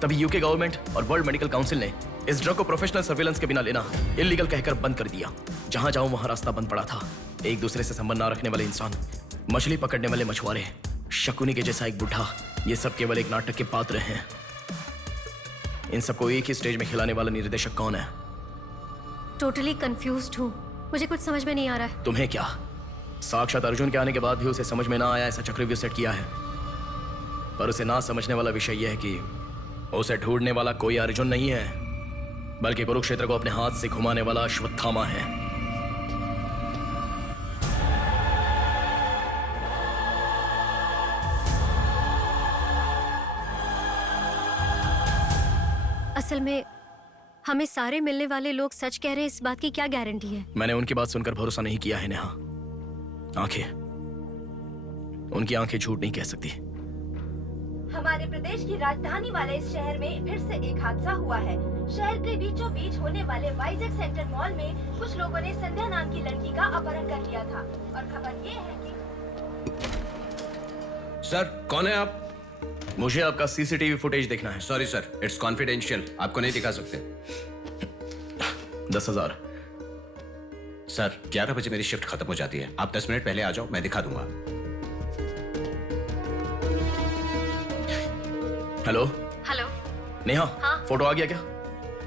तभी यूके गवर्नमेंट और वर्ल्ड मेडिकल काउंसिल ने इस ड्रग को प्रोफेशनल सर्विलेंस के बिना लेना इलीगल कहकर बंद कर दिया। जहां जाऊं वहां रास्ता बंद पड़ा था। एक दूसरे से संबंध ना रखने वाले इंसान, मछली पकड़ने वाले मछुआरे, शकुनी के जैसा एक बुढ़ा, ये सब केवल एक नाटक के पात्र हैं। इन सबको एक ही स्टेज में खिलाने वाला निर्देशक कौन है? टोटली कंफ्यूज्ड हूँ, मुझे कुछ समझ में नहीं आ रहा है। तुम्हें क्या? साक्षात अर्जुन के आने के बाद भी उसे समझ में ना आया ऐसा चक्रव्यूह सेट किया है। पर उसे ना समझने वाला विषय यह है कि उसे ढूंढने वाला कोई अर्जुन नहीं है, बल्कि कुरुक्षेत्र को अपने हाथ से घुमाने वाला अश्वत्थामा है। असल में हमें सारे मिलने वाले लोग सच कह रहे हैं, इस बात की क्या गारंटी है? मैंने उनकी बात सुनकर भरोसा नहीं किया है नेहा। आंखें, उनकी आंखें झूठ नहीं कह सकती। हमारे प्रदेश की राजधानी वाले इस शहर में फिर से एक हादसा हुआ है। शहर के बीचों बीच होने वाले वाइजैक सेंटर मॉल में कुछ लोगों ने संध्या नाम की लड़की का अपहरण कर लिया था और खबर ये है कि सर, कौन है आप? मुझे आपका सीसीटीवी फुटेज देखना है। सॉरी सर, इट्स कॉन्फिडेंशियल, आपको नहीं दिखा सकते। 10,000। सर, 11 बजे मेरी शिफ्ट खत्म हो जाती है, आप 10 मिनट पहले आ जाओ, मैं दिखा दूंगा। हेलो हेलो नेहा, हाँ? फोटो आ गया क्या?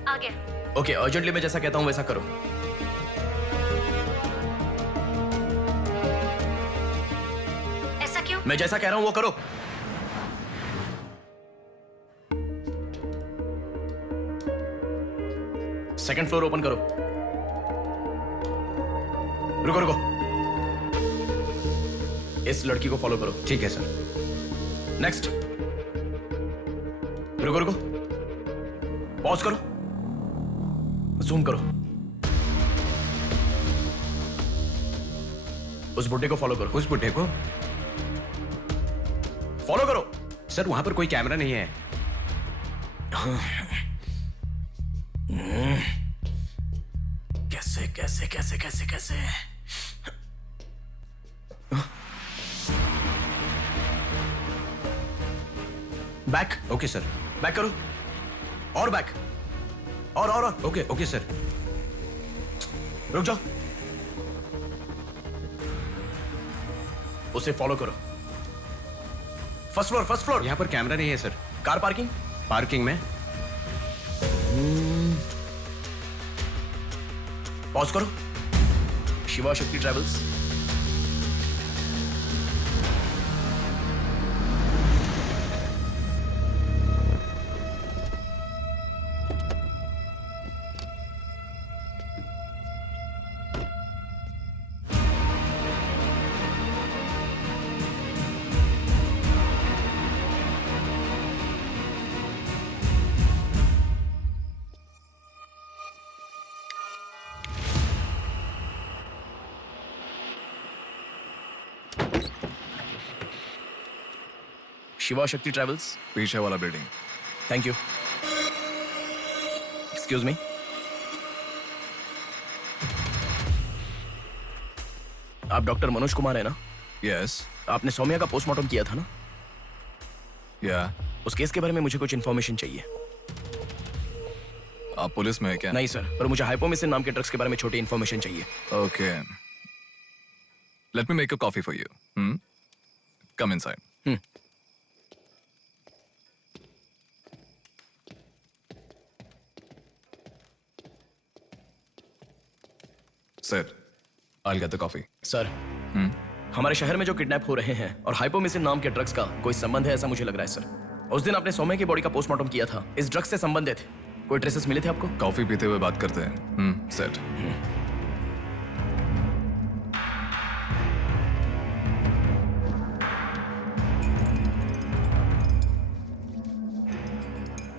आ गया। ओके, अर्जेंटली मैं जैसा कहता हूँ वैसा करो। ऐसा क्यों? मैं जैसा कह रहा हूँ वो करो। सेकंड फ्लोर ओपन करो। रुको रुको, इस लड़की को फॉलो करो। ठीक है सर। नेक्स्ट। रुको रुको, पॉज करो, जूम करो। उस बुड्ढे को फॉलो करो। उस बुड्ढे को फॉलो करो। सर वहां पर कोई कैमरा नहीं है। कैसे कैसे कैसे कैसे कैसे? बैक। Okay sir. बैक करो, और बैक, और ओके ओके सर। रुक जाओ, उसे फॉलो करो। First floor, first floor. यहाँ पर कैमरा नहीं है सर। कार पार्किंग, पार्किंग में। पॉज करो। शिवा शक्ति ट्रैवल्स। शिवा शक्ति ट्रैवल्स, पीछे वाला building. Thank you. Excuse me. आप डॉक्टर मनोज कुमार है ना? यस। आपने सौम्या का पोस्टमार्टम किया था ना? या। उस केस के बारे में मुझे कुछ इन्फॉर्मेशन चाहिए। आप पुलिस में है क्या? नहीं सर, पर मुझे हाइपोमिसिन नाम के ड्रग्स के बारे में छोटी इन्फॉर्मेशन चाहिए। Okay, let me make a coffee for you. Come inside. Sir, I'll get the coffee. Sir, हमारे शहर में जो किडनैप हो रहे हैं और हाइपोमिसिन नाम के ड्रग्स का कोई संबंध है ऐसा मुझे लग रहा है सर। उस दिन आपने सौम्या की बॉडी का पोस्टमार्टम किया था, इस ड्रग्स से संबंधित कोई ट्रेसेस मिले थे आपको? कॉफी पीते हुए बात करते हैं। सेट।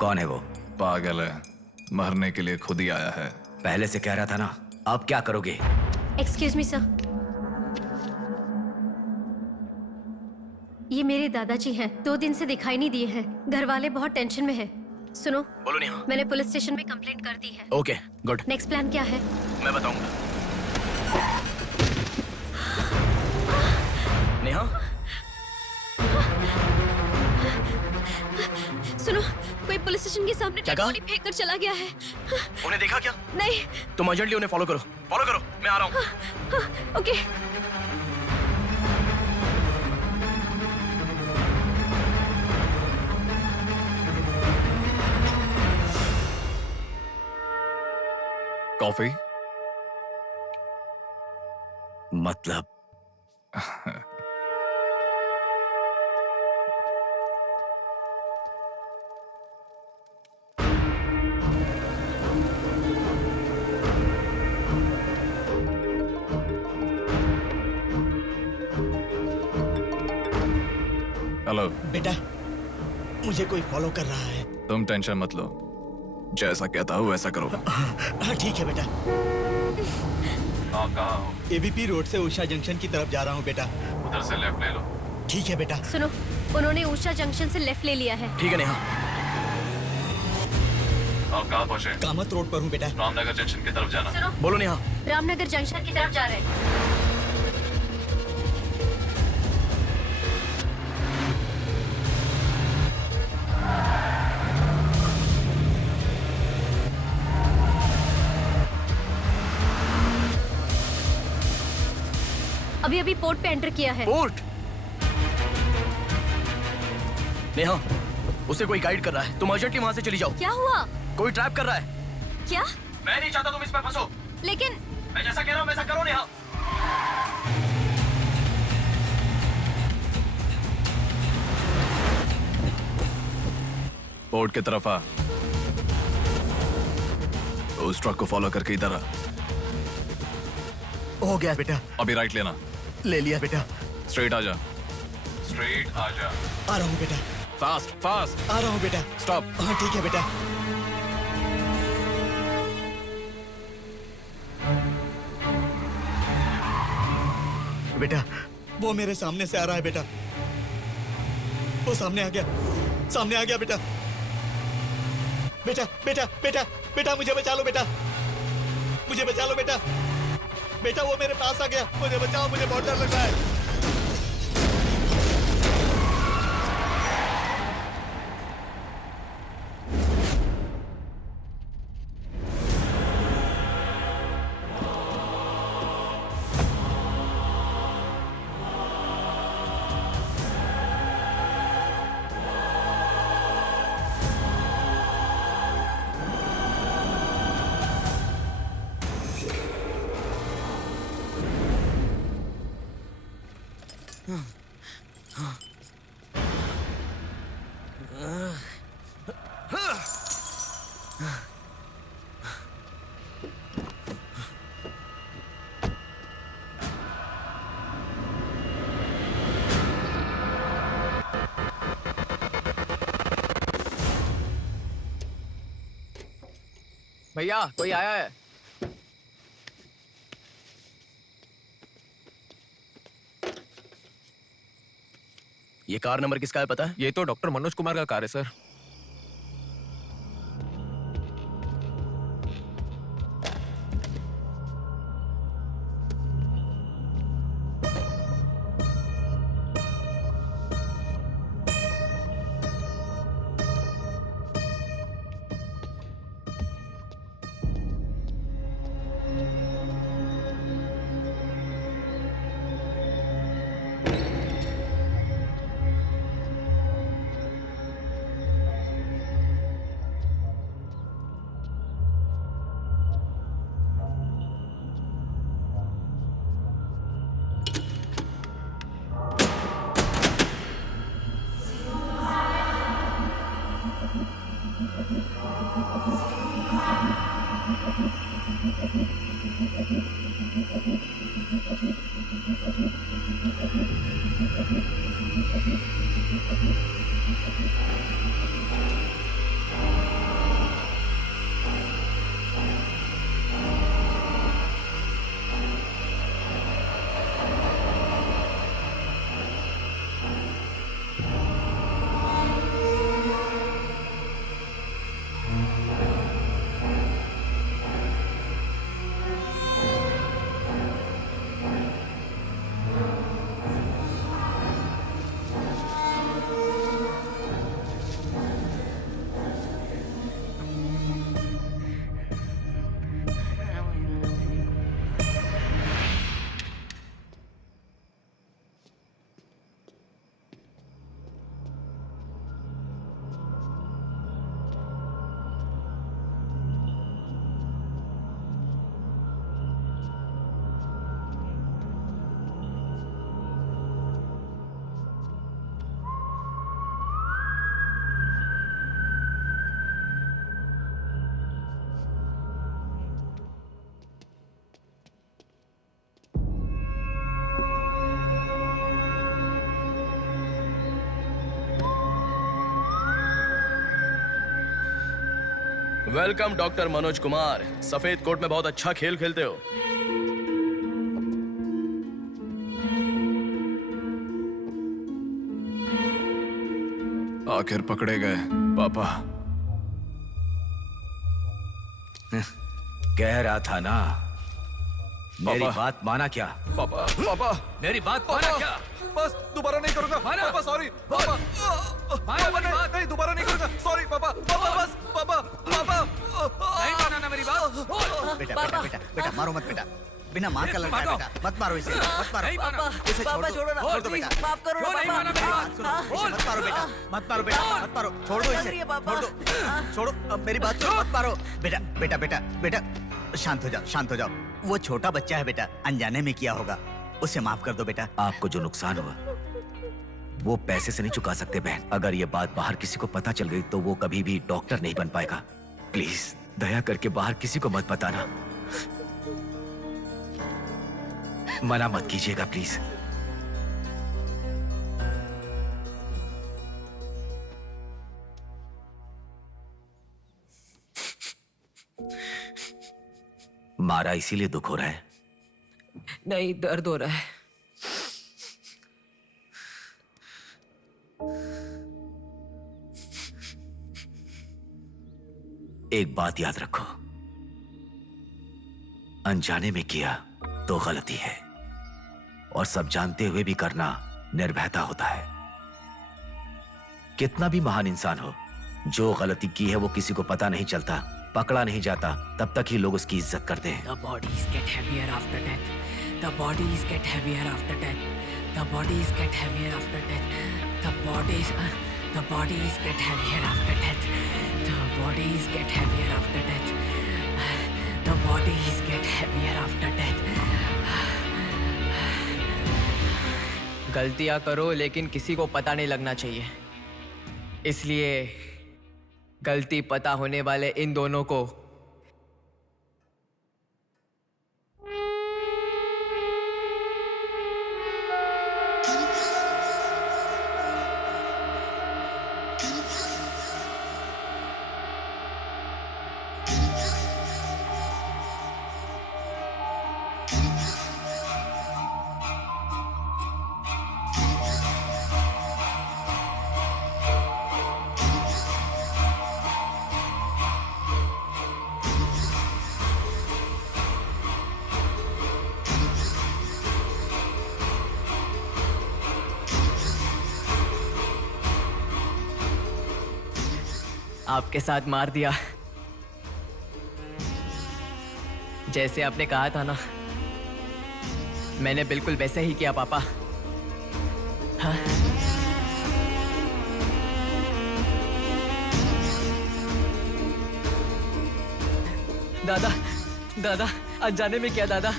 कौन है वो? पागल है, मरने के लिए खुद ही आया है। पहले से कह रहा था ना। आप क्या करोगे? एक्सक्यूज मी सर, ये मेरे दादाजी हैं। 2 दिन से दिखाई नहीं दिए हैं। घर वाले बहुत टेंशन में हैं। सुनो। बोलो नेहा। मैंने पुलिस स्टेशन में कंप्लेंट कर दी है। Okay, good. नेक्स्ट प्लान क्या है? मैं बताऊंगा। नेहा, सुनो, कोई पुलिस स्टेशन के सामने क्या कहा? बॉडी फेंक कर चला गया है। उन्हें देखा क्या? नहीं। तुम अर्जेंटली उन्हें फॉलो करो। फॉलो करो, मैं आ रहा हूँ। ओके। कॉफी? मतलब हेलो बेटा, मुझे कोई फॉलो कर रहा है। तुम टेंशन मत लो, जैसा कहता हूँ वैसा करो। हाँ ठीक है बेटा। आप कहाँ हो? एबीपी रोड से उषा जंक्शन की तरफ जा रहा हूँ बेटा। उधर से लेफ्ट ले लो। ठीक है बेटा। सुनो, उन्होंने उषा जंक्शन से लेफ्ट ले लिया है। ठीक है नेहा। आप कहाँ पहुँचे? कामत रोड पर हूँ बेटा। रामनगर जंक्शन की तरफ जाना। सुनो। बोलो नेहा। रामनगर जंक्शन की तरफ जा रहे हैं। अभी अभी पोर्ट पे एंटर किया है। पोर्ट? नेहा, उसे कोई गाइड कर रहा है। तुम अर्जेंटली वहां से चली जाओ। क्या हुआ? कोई ट्रैप कर रहा है। क्या? मैं नहीं चाहता तुम इसमें फंसो। लेकिन मैं जैसा कह रहा हूं वैसा करो नेहा। पोर्ट की तरफ आ। उस ट्रक को फॉलो करके इधर आ। हो गया बेटा। अभी राइट लेना। ले लिया बेटा। स्ट्रेट आ जा। स्ट्रेट आ जा। आ रहा हूँ बेटा। Fast fast. आ रहा हूँ बेटा। स्टॉप। हाँ ठीक है बेटा। बेटा वो मेरे सामने से आ रहा है बेटा। वो सामने आ गया। सामने आ गया बेटा। बेटा बेटा बेटा बेटा मुझे बचा लो बेटा। मुझे बचा लो बेटा। बेटा वो मेरे पास आ गया। मुझे बचाओ, मुझे बहुत डर लग रहा है। भैया कोई आया है। ये कार नंबर किसका है पता है? ये तो डॉक्टर मनोज कुमार का कार है sir. Welcome doctor Manoj Kumar. सफेद कोट में बहुत अच्छा खेल खेलते हो। आखिर पकड़े गए पापा। कह रहा था ना, मेरी बात माना क्या? पापा पापा मेरी बात माना क्या? बस दोबारा नहीं करूंगा पापा। सॉरी पापा। पापा नहीं दोबारा नहीं करूंगा। सॉरी पापा। पापा बस पापा। पापा नहीं माना ना मेरी बात। बेटा बेटा बेटा बेटा मारो मत बेटा। बिना मार का लड़का है बेटा। मत मारो इसे। मत मारो। इसे छोड़ दो। छोड़ दो बेटा। माफ करो ना इसे मत मारो बेटा। मत मारो बेटा। मत मारो। छोड़ दो इसे। छोड़ दो। छोड़ो। अब मेरी बात सुनो। मत मारो बेटा। बेटा बेटा बेटा शांत हो जाओ। शांत हो जाओ। वो छोटा बच्चा है बेटा, अनजाने में किया होगा। उसे माफ कर दो बेटा। आपको जो नुकसान हुआ वो पैसे से नहीं चुका सकते बहन। अगर ये बात बाहर किसी को पता चल गई तो वो कभी भी डॉक्टर नहीं बन पाएगा। प्लीज दया करके बाहर किसी को मत बताना। मना मत कीजिएगा प्लीज। मारा इसीलिए दुख हो रहा है? नहीं, दर्द हो रहा है। एक बात याद रखो, अनजाने में किया तो गलती है, और सब जानते हुए भी करना निर्भयता होता है। कितना भी महान इंसान हो, जो गलती की है वो किसी को पता नहीं चलता, पकड़ा नहीं जाता, तब तक ही लोग उसकी इज्जत करते हैं। The bodies get heavier after death. The bodies get heavier after death. The bodies get heavier after death. The bodies get heavier after death. The bodies get heavier after death. The bodies get heavier after death. गलतियां करो लेकिन किसी को पता नहीं लगना चाहिए। इसलिए गलती पता होने वाले इन दोनों को आपके साथ मार दिया, जैसे आपने कहा था ना। मैंने बिल्कुल वैसे ही किया पापा। हाँ? दादा, दादा, अनजाने में किया दादा।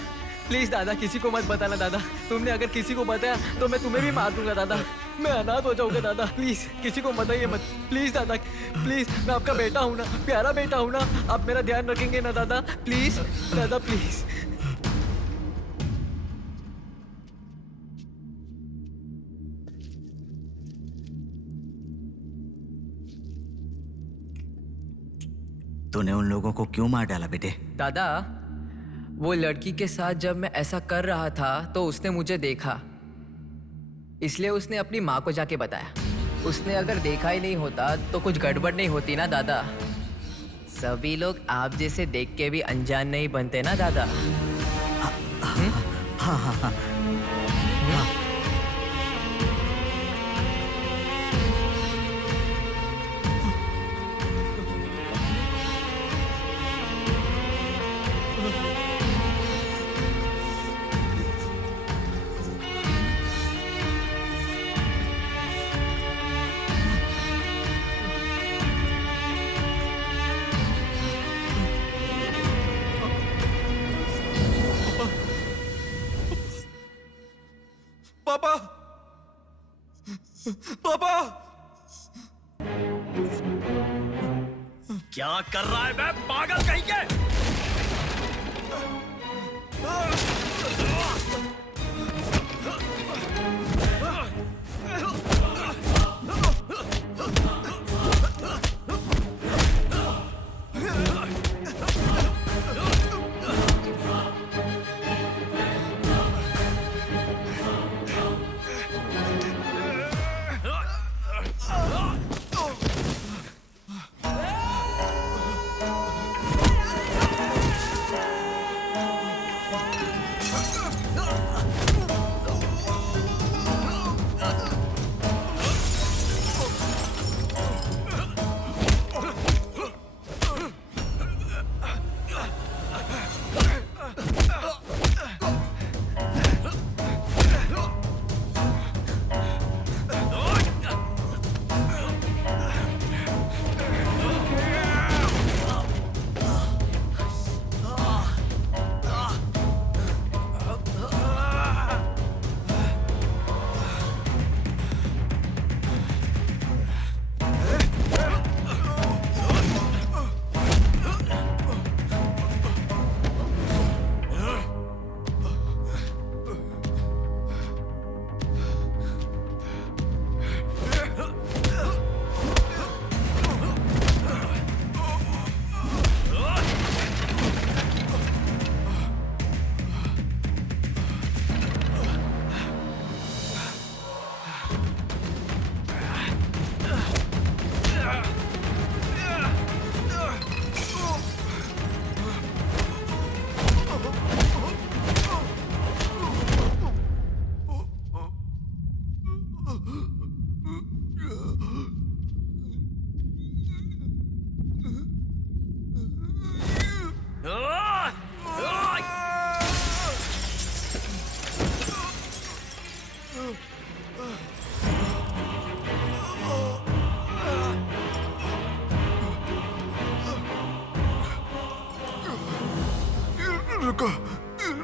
प्लीज दादा, किसी को मत बताना दादा। तुमने अगर किसी को बताया तो मैं तुम्हें भी मार दूंगा दादा। मैं अनाथ हो जाऊंगा दादा। प्लीज किसी को बताइए मत। प्लीज दादा, प्लीज। मैं आपका बेटा हूं ना, प्यारा बेटा हूं ना। आप मेरा ध्यान रखेंगे ना दादा? प्लीज दादा, प्लीज। तूने उन लोगों को क्यों मार डाला बेटे? दादा, वो लड़की के साथ जब मैं ऐसा कर रहा था तो उसने मुझे देखा, इसलिए उसने अपनी माँ को जाके बताया। उसने अगर देखा ही नहीं होता तो कुछ गड़बड़ नहीं होती ना दादा। सभी लोग आप जैसे देख के भी अनजान नहीं बनते ना दादा। हाँ हाँ हाँ। पापा, पापा, क्या कर रहा है बे पागल कहीं के?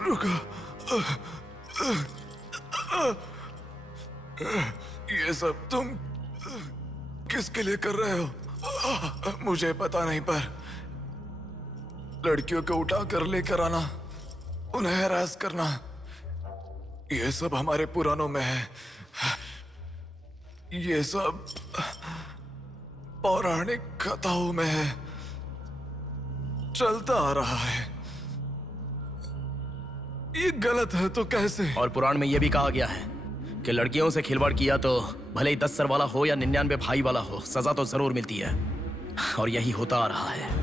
रुको। ये सब तुम किसके लिए कर रहे हो? मुझे पता नहीं, पर लड़कियों को उठा कर लेकर आना, उन्हें हैरास करना, ये सब हमारे पुराणों में है। ये सब पौराणिक कथाओं में है, चलता आ रहा है। ये गलत है तो कैसे? और पुराण में यह भी कहा गया है कि लड़कियों से खिलवाड़ किया तो भले ही 10 सर वाला हो या 99 भाई वाला हो, सजा तो जरूर मिलती है। और यही होता आ रहा है।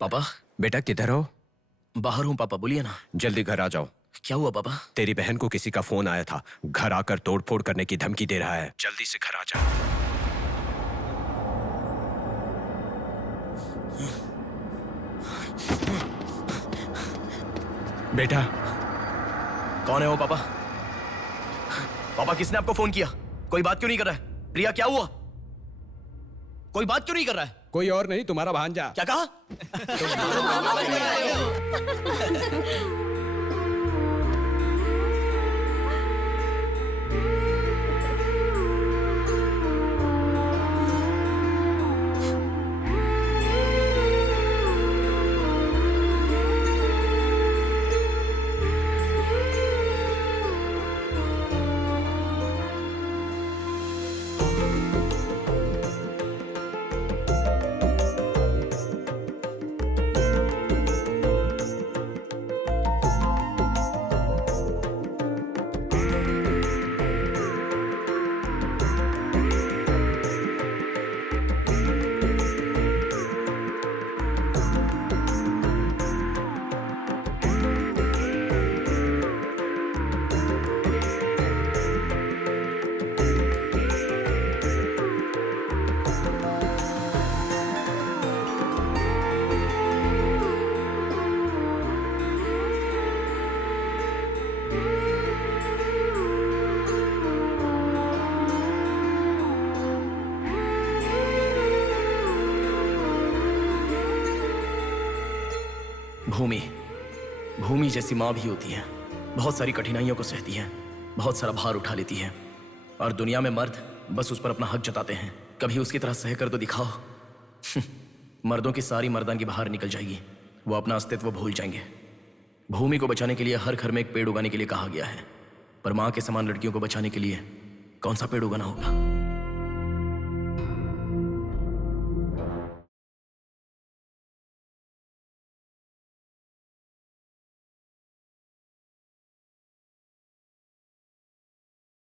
पापा। बेटा किधर हो? बाहर हूँ पापा, बोलिए ना। जल्दी घर आ जाओ। क्या हुआ पापा? तेरी बहन को किसी का फोन आया था, घर आकर तोड़फोड़ करने की धमकी दे रहा है। जल्दी से घर आ जा। बेटा। कौन है वो पापा? पापा किसने आपको फोन किया? कोई बात क्यों नहीं कर रहा है? प्रिया क्या हुआ? कोई बात क्यों नहीं कर रहा है? कोई और नहीं, तुम्हारा भांजा। क्या कहा? भूमि जैसी माँ भी होती है, बहुत सारी कठिनाइयों को सहती है, बहुत सारा भार उठा लेती है, और दुनिया में मर्द बस उस पर अपना हक जताते हैं। कभी उसकी तरह सह कर तो दिखाओ। मर्दों की सारी मर्दानगी बाहर निकल जाएगी, वो अपना अस्तित्व भूल जाएंगे। भूमि को बचाने के लिए हर घर में एक पेड़ उगाने के लिए कहा गया है, पर माँ के समान लड़कियों को बचाने के लिए कौन सा पेड़ उगाना होगा?